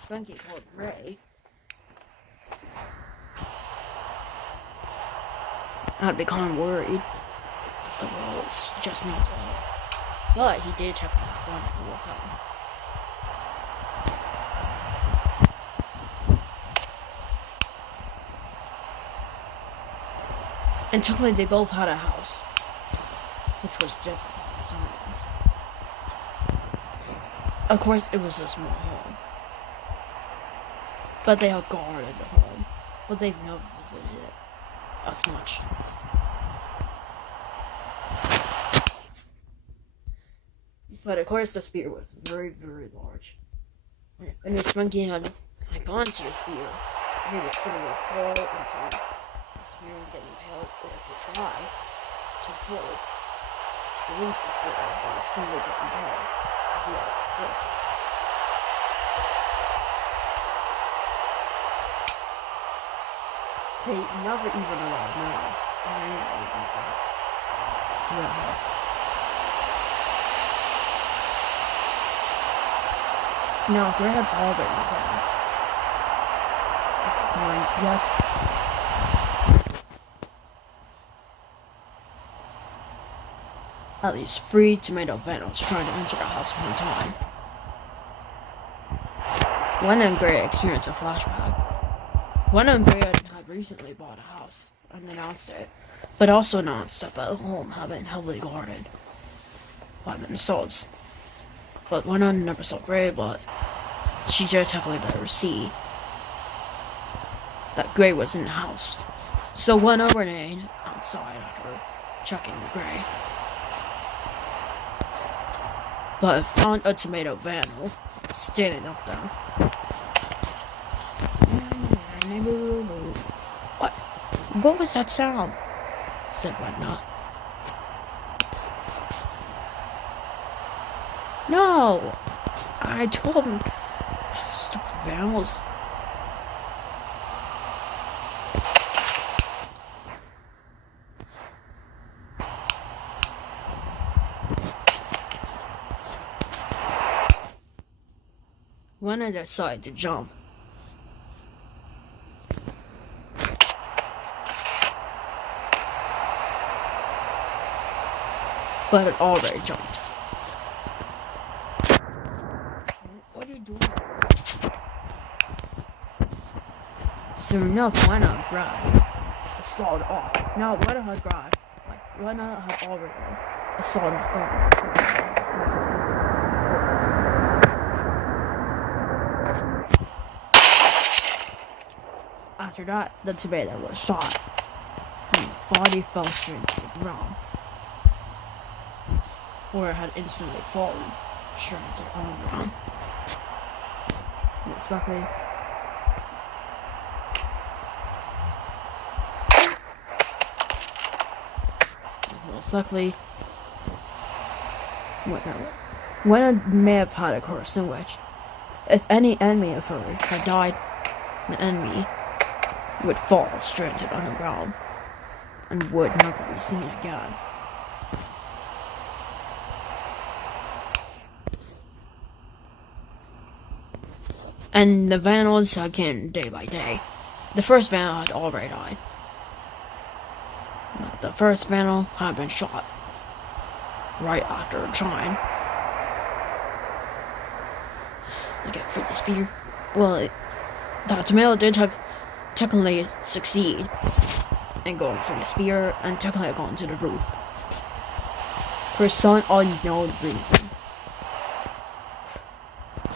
Sprunki called Ray. I'd become worried that the world was just not good. But he did check on one who was home. And technically they both had a house, which was different from Simon's. Of course, it was a small home. But they had guarded the home. But they've never visited it as much. But of course, the spear was very, very large. And if Sprunki had gone to the spear, he would suddenly fall into the spear and get impaled, or he could try to fall straight into the floor, but would suddenly get impaled. Yeah, of course. They never even allowed males or anything like that to their house. Now, Gray had already been at the time, yet at least 3 tomato vandals trying to enter the house one time. Gwen and Gray experienced a flashback. Gwen and Gray had recently bought a house and announced it, but also announced that the home had been heavily guarded by the assaults. But Gwen never saw Gray, but she just definitely let her see that Gray was in the house. So Gwen remained outside after checking Gray, but found a tomato vandal standing up there. What was that sound? Said Whatnot. No! I told him. Stupid vandals. When I decided to jump, but it already jumped. What are you doing? Soon enough, why not grab? Stalled off. Now, why not have grab? Like, why not have already assaulted gone? After that, the tomato was shot, and the body fell straight to the ground, where it had instantly fallen straight to the ground. Most luckily, when it may have had a course in which, if any enemy of her had died, the enemy would fall straight to the underground and would never be seen again. And the vandals came day by day. The first vandal had already died. The first vandal had been shot right after trying to get through the spear. Well, the tomato did technically succeed in going for the spear and technically going to the roof for some unknown reason.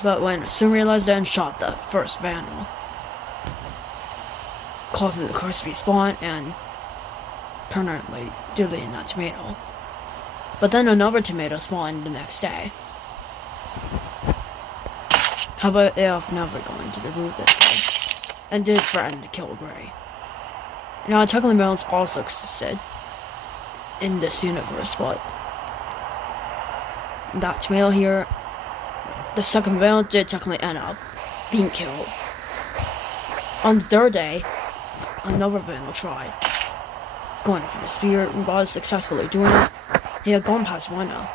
But when soon realized and shot the first vandal, causing the curse to respawn and permanently deleting that tomato. But then another tomato spawned the next day. How about if never going to the roof this time? And did threaten to kill Gray. Now, technically, mounts also existed in this universe, but that tomato here, the second vandal did technically end up being killed. On the third day, another vandal tried going for the spear and was successfully doing it. He had gone past Wena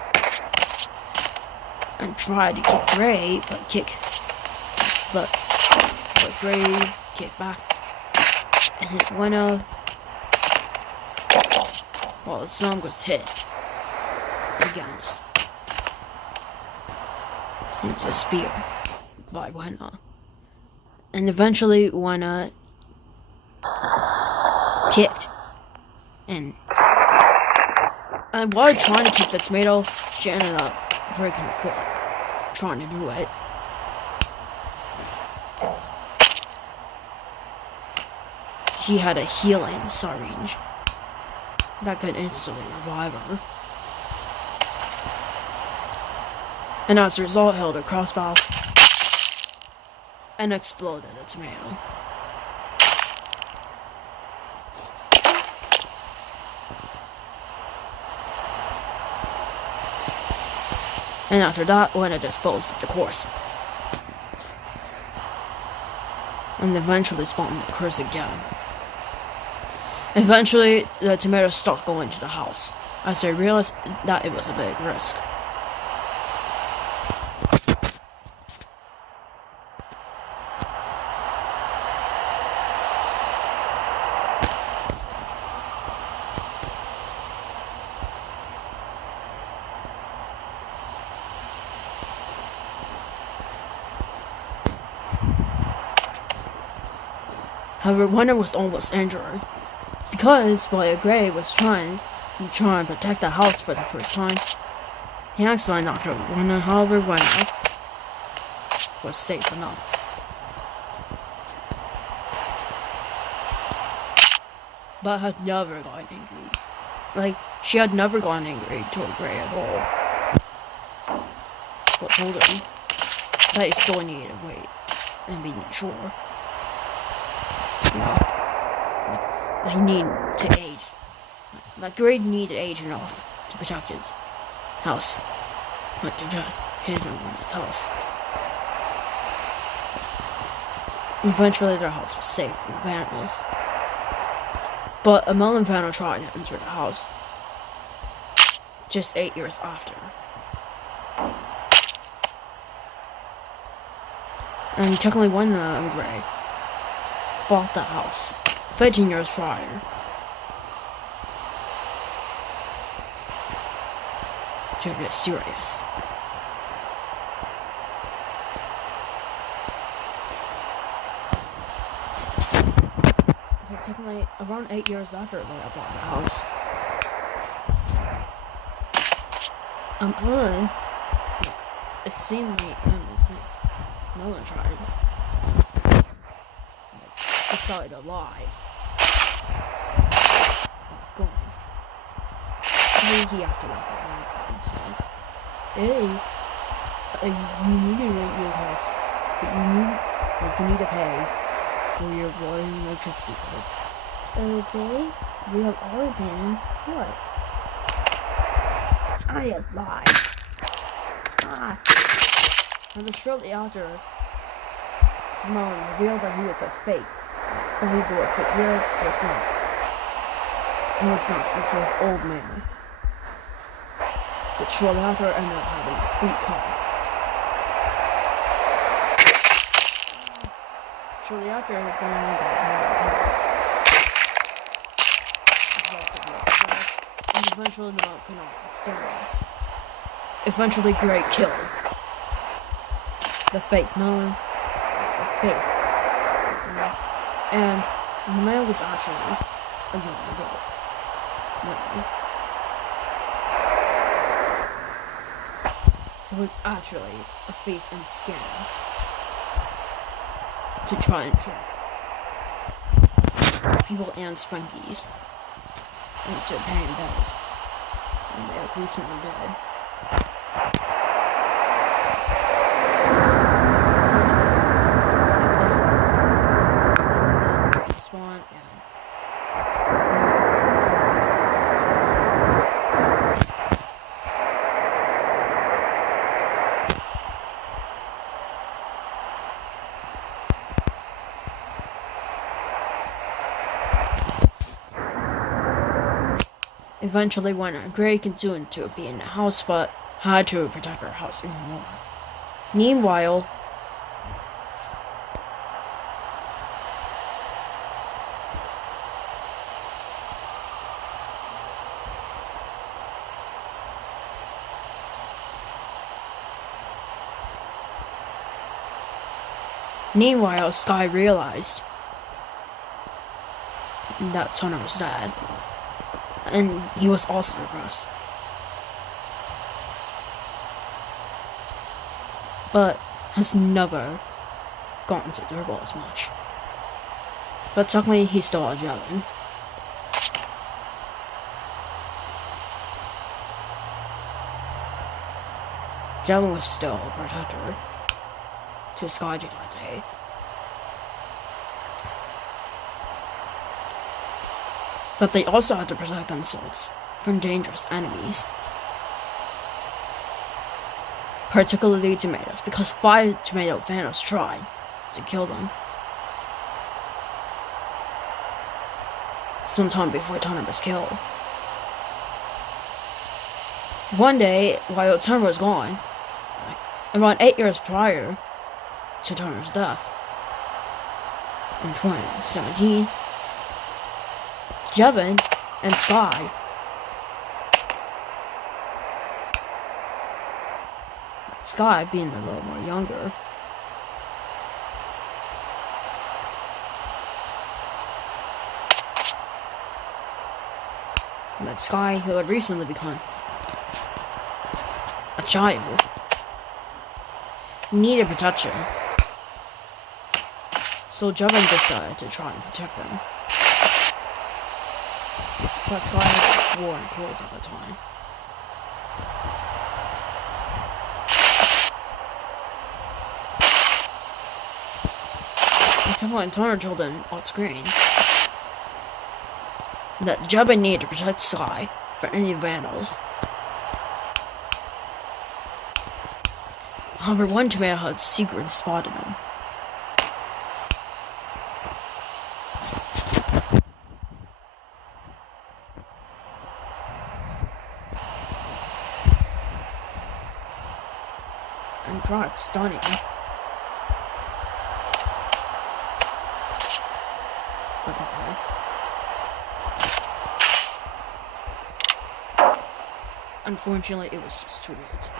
and tried to kick Gray, but Gray kicked back and hit Wena while the song was hit against into a spear by Wena. And eventually Wena kicked and while trying to kick the tomato, she ended up breaking her foot, trying to do it. He had a healing syringe that could instantly revive her. And as a result, held a crossbow and exploded the tomato. And after that, Lena disposed of the corpse. And eventually spawned the curse again. Eventually, the tomato stopped going to the house, as they realized that it was a big risk. However, Winter was almost injured, because while Gray was trying to protect the house for the first time, he accidentally knocked over Winter. However, Winter was safe enough. But had never gotten angry. Like, she had never gotten angry toward Gray at all. But told him that he still needed to wait and be sure. He needed to age. Like, Gray needed age enough to protect his house. Like, to protect his and his house. Eventually, their house was safe from vandals. But a melon vandal tried to enter the house just 8 years after. And technically, when Gray bought the house 15 years prior to get serious. But technically, around 8 years after they bought the house, Ellen, it seemed like Melon tried. Decided to lie about going. So he acted like a liar and said, "Hey, you need to rent your house, but you need to pay for your water and electricity bills." Okay, we have already paid. What? I had lied. And then shortly after, Melon revealed that he was a fake. That he bore a fake beard was not. He was not some sort of old man. But shortly after, ended up having his feet cut. Shortly after, he got more and eventually Melon could not stand this. Eventually, Gray killed the fake Melon. The fake. And the male was actually a young adult. It was actually a fake and scam to try and trick people and Sprunkies into paying bills. And they recently did. Spawn eventually, when Gray continued to be in the house, but had to protect her house even more. Meanwhile, Sky realized that Turner was dead, and he was also depressed. but has never gotten to dribble as much. But technically, he's still a Jevon. Jevon was still a protector to Skyji that day. But they also had to protect themselves from dangerous enemies. Particularly tomatoes, because 5 tomato Thanos tried to kill them sometime before Turner was killed. One day, while Turner was gone, around 8 years prior to Turner's death, in 2017, Jevon and Sky being a little more younger, but Sky, who had recently become a child, needed protection, so Jevon decided to try and protect them. But Sky had worn clothes at the time. And Turner told him on screen that Jevon needed to protect Sky from any vandals. However, one tomato had secretly spotted him. And tried stunning him. That's okay. Unfortunately, it was just too late.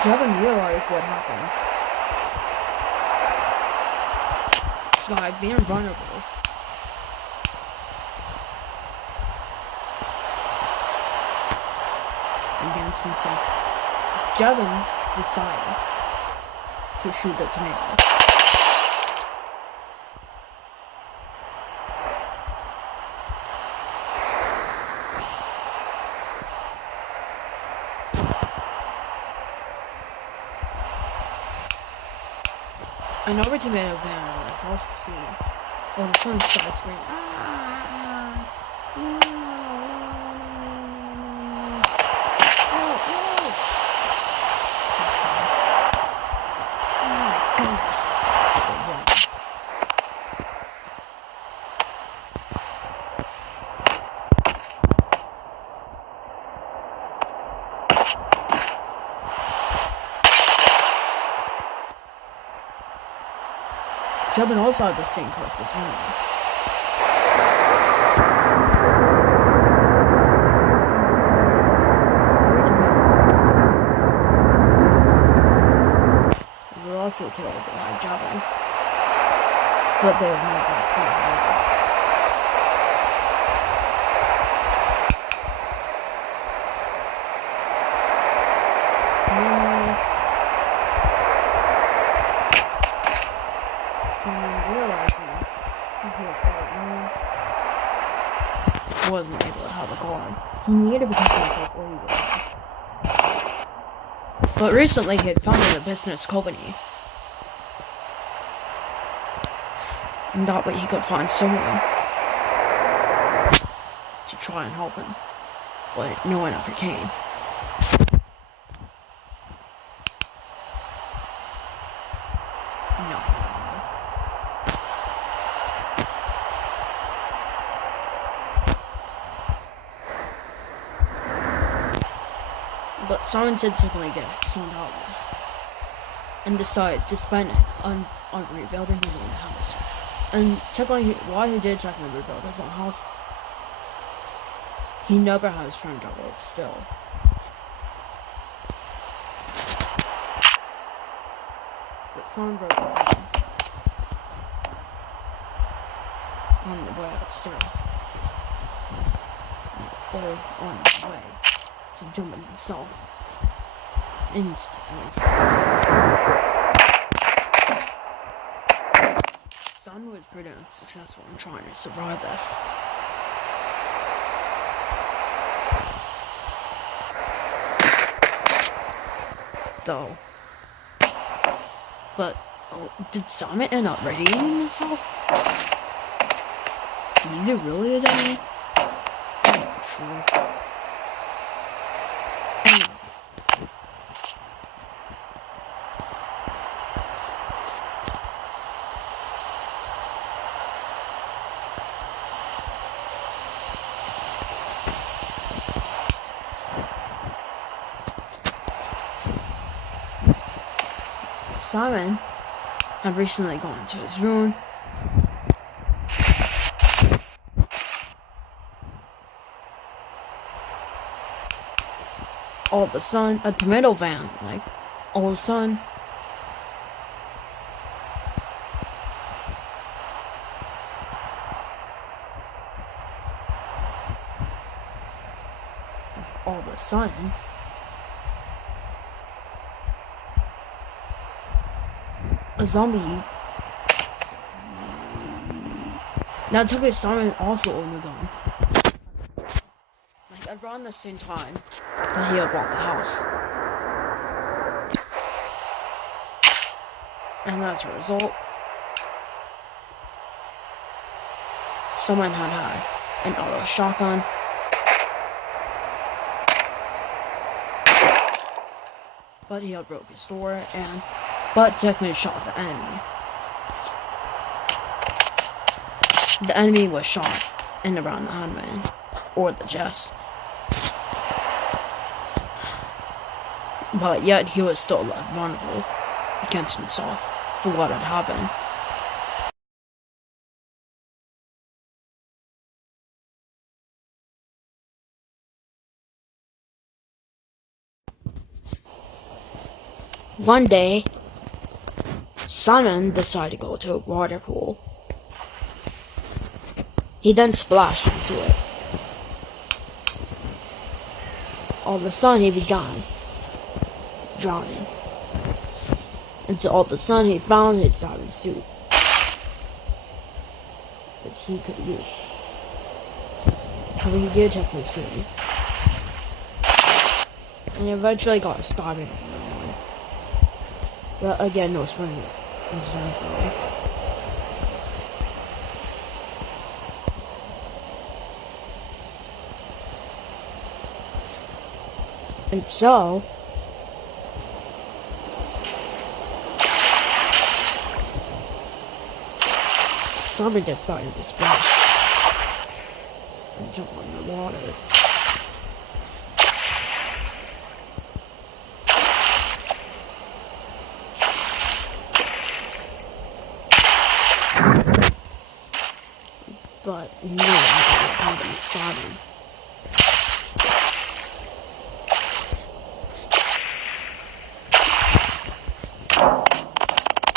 Jevon realized what happened. Sky being vulnerable against himself. Jevon decided to shoot the tomato. Another tomato vandal is also seen while the sun starts screaming. Oh my goodness, said Jevon. Jevon also had the same curse as Venus. They were also killed by Jevon, but they have not been seen. Someone realizing he wasn't able to have a guard. He needed to protect himself or he would die. But recently he had founded a business company. And that way he could find someone to try and help him. But no one ever came. No. But someone said technically get $1,000 and decided to spend it on rebuilding his own house. And technically, while he did technically rebuild his own house, he never had his friend doubled still. But someone broke him on the way upstairs, or on the way to jump in himself. Simon was pretty unsuccessful in trying to survive this. Though. But, did Simon end up readying himself? Is it really a dummy? I'm not sure. Anyways. Simon had recently gone to his room. All of a sudden, a tomato van, like, all of a sudden, a zombie. Now it took his Simon also owned a gun. Like around the same time that he had bought the house. And as a result, someone had an auto shotgun. But he had broke his door but technically shot the enemy. The enemy was shot in around the handman or the chest. But yet he was still left vulnerable against himself for what had happened. One day, Simon decided to go to a water pool. He then splashed into it. All of a sudden, he began drowning. Until all of a sudden, he found his diving suit, which he could use. However, he did technically scream. And eventually got his diving on. But again, no Sprunki was there. And so, Simon just started to splash and jump on the water. But no one happened to Simon.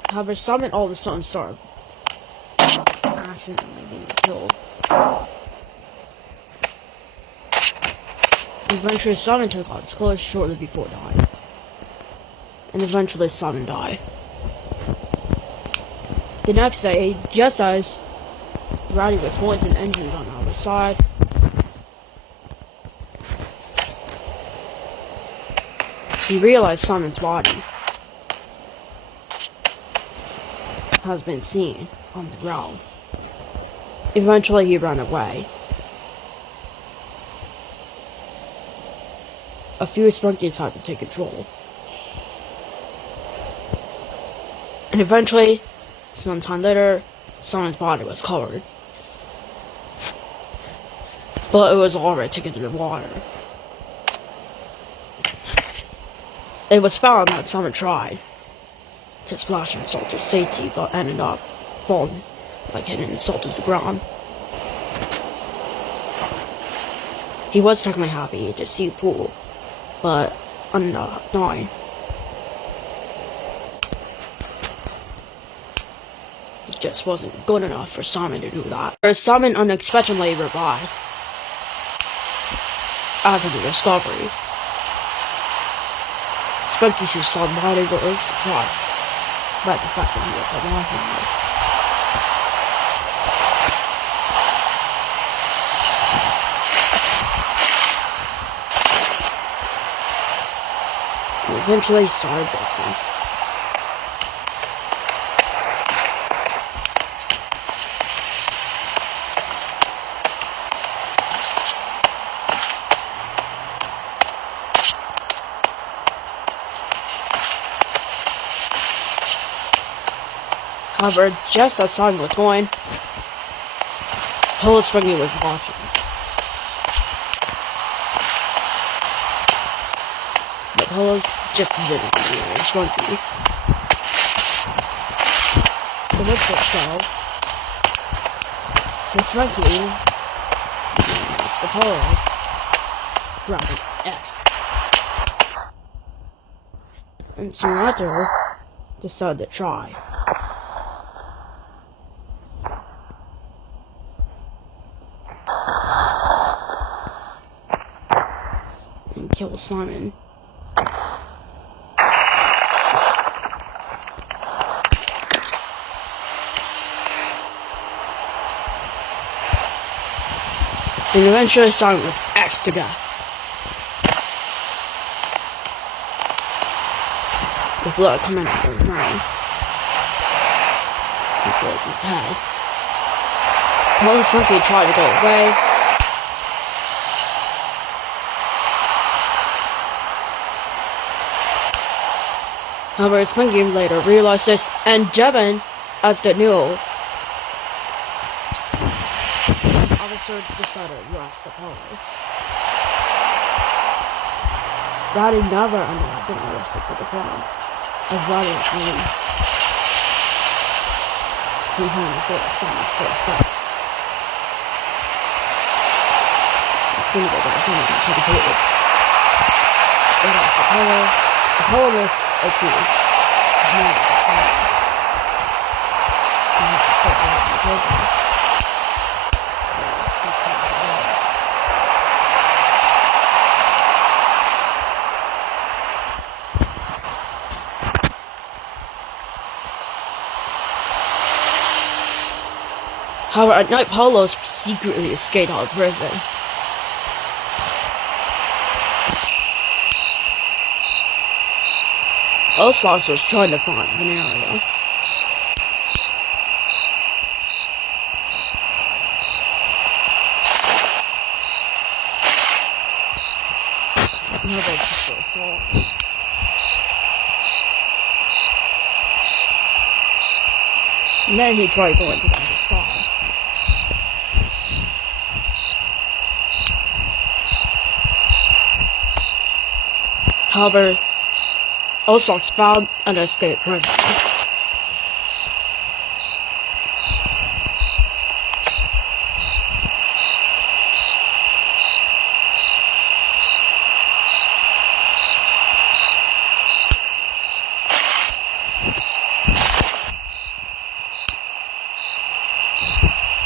However, Simon all of a sudden started accidentally being killed. Eventually, Simon took off his clothes shortly before dying. And eventually, Simon died. The next day, just as Brady was going to the engines on the other side, he realized Simon's body has been seen on the ground. Eventually, he ran away. A few Sprunkies had to take control. And eventually, some time later, Simon's body was covered. But it was already taken to the water. It was found that Simon tried to splash himself to safety, but ended up falling, like hitting himself to the ground. He was technically happy to see the pool, but ended up dying. It just wasn't good enough for Simon to do that. Simon unexpectedly revived after the discovery. Sprunki should somebody were surprised by the fact that he was alive now. He eventually started walking. However, just as time was going, Sprunki was watching. But just didn't hear Sprunki. So with that so, the Sprunki, the Polo, grabbed an X. And soon after, decided to try. And kill Simon. And eventually Simon was axed to death. With blood coming out of his mouth. As well as his head. While Sprunki tried to go away, however, Sprunki later realized this, and Devin, as the new officer, decided to arrest the Polo. Roddy never ended up getting arrested for the crimes, as Roddy was released sometime before Simon's first death. As soon as they got him completed, they lost the Polo. The Polo was accused of murdering Simon. He had to sit down in prison. However, at night, Polo secretly escaped out of prison. Oslox was trying to find Venerio. Another picture of Saul. And then he tried going to the other side. However, Oslox found an escape prisoner.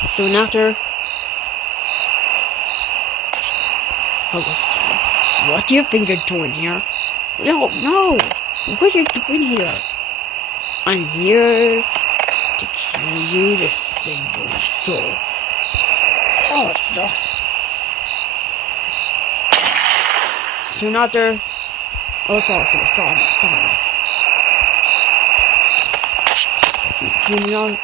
Soon after, what do you think you're doing here? No! What are you doing here? I'm here to kill you to save your soul. Oh, shucks. Soon after, Oslox was shot in the stomach. And soon enough,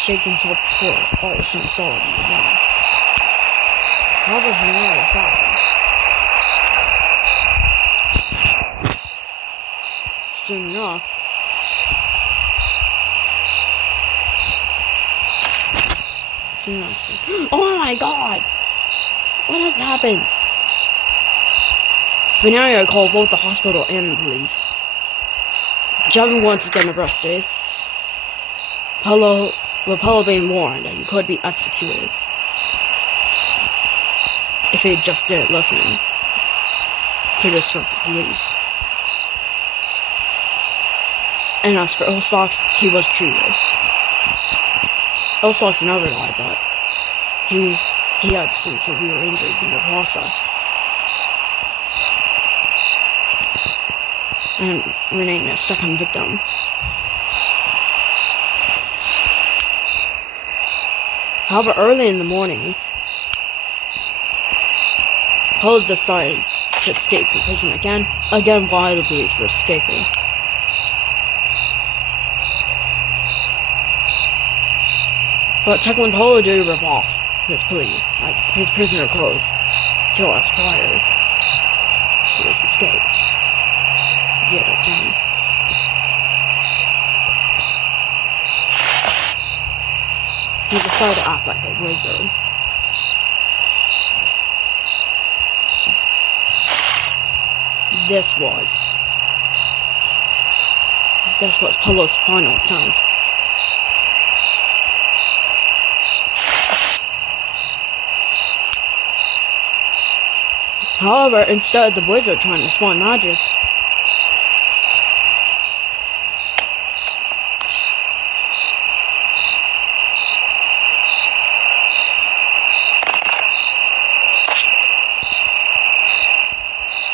shake himself before all soon followed him again. Probably not found. Soon enough, oh my god! What has happened? Venerio called both the hospital and the police. Jevin once again arrested. Polo being warned that he could be executed if he just didn't listen to the police. And as for Oslox, he was treated. Oslox never died, but he had some severe injuries in the process. and rename a second victim. However, early in the morning, Polo decided to escape from prison again while the police were escaping. But Teklan Polo did rip off his his prisoner clothes 2 hours prior to his escape. Yet again. He decided to act like a wizard. This was Polo's final attempt. However, instead of the wizard trying to spawn magic,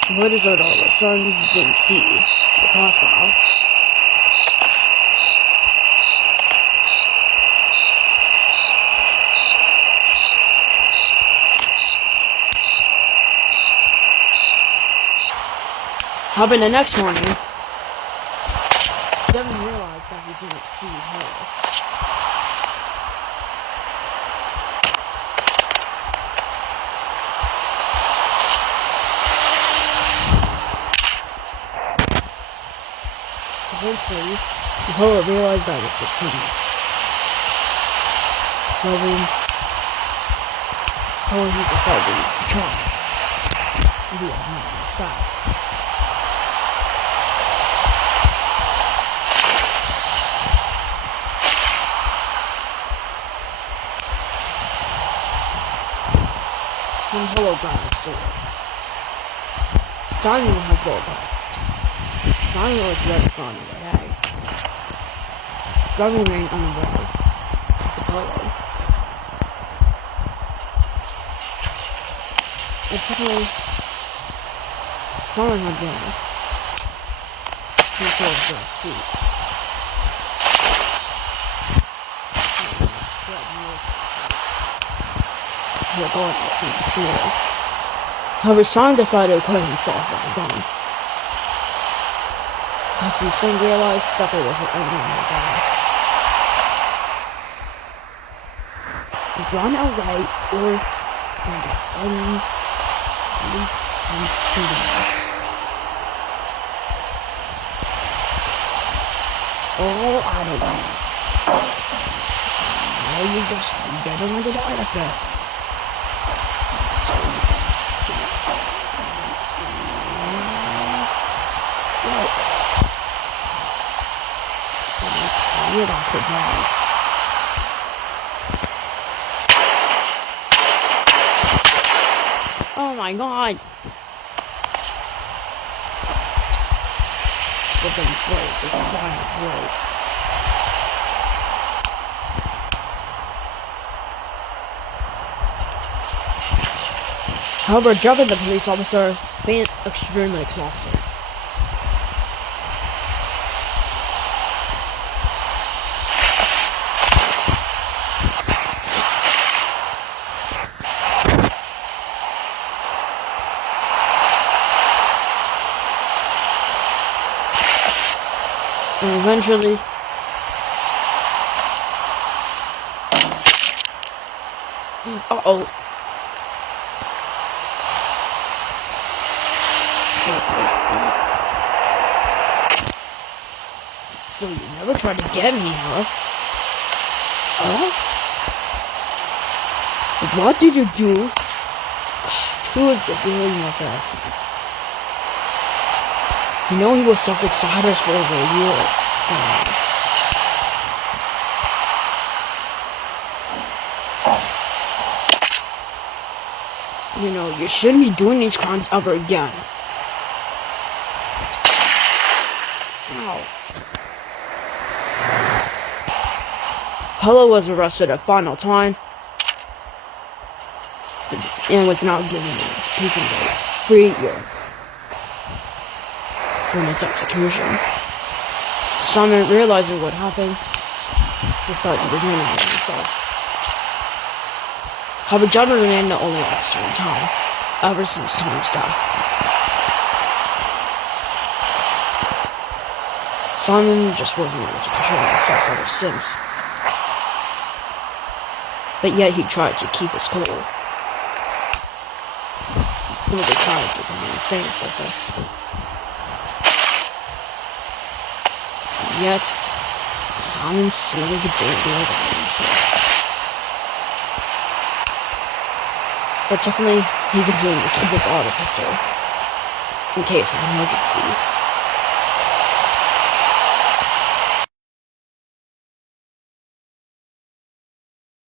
the wizard all of a sudden didn't see the crossbow. However, the next morning, Devin realized that he didn't see her. Eventually, Polo realized that it was just too much. So he decided to try. Be a man inside. When Polo grabbed his sword, Simon had pulled up. Simon was right in front of the bag. Simon ran unaware of the Polo. And technically, Simon had worn some sort of red suit. However, Simon decided to put himself on the gun. Because he soon realized that there was an enemy nearby. Run away or from the enemy, least and freedom. Oh, I don't know. Now you don't want to die like this. So you just do it. Right. Weird ass surprise. Oh my god! With the voice of violent words. However, jumping the police officer being extremely exhausted. And eventually, uh-oh. So you never tried to get me, huh? Huh? What did you do? Who is dealing with this? You know he was stuck with Cyrus for over a year. You know, you shouldn't be doing these crimes ever again. Ow. Polo was arrested a final time and was not given his prison date. 3 years. from its execution. Simon, realizing what happened, decided to remain on himself. However, John remained the only officer in town, ever since Tom's death. Simon just wasn't able to control himself ever since. But yet he tried to keep his cool. He simply tried to remain famous like this. And yet, Simon slowly continued to live on himself. But secondly, he continued to keep his auto pistol in case of emergency.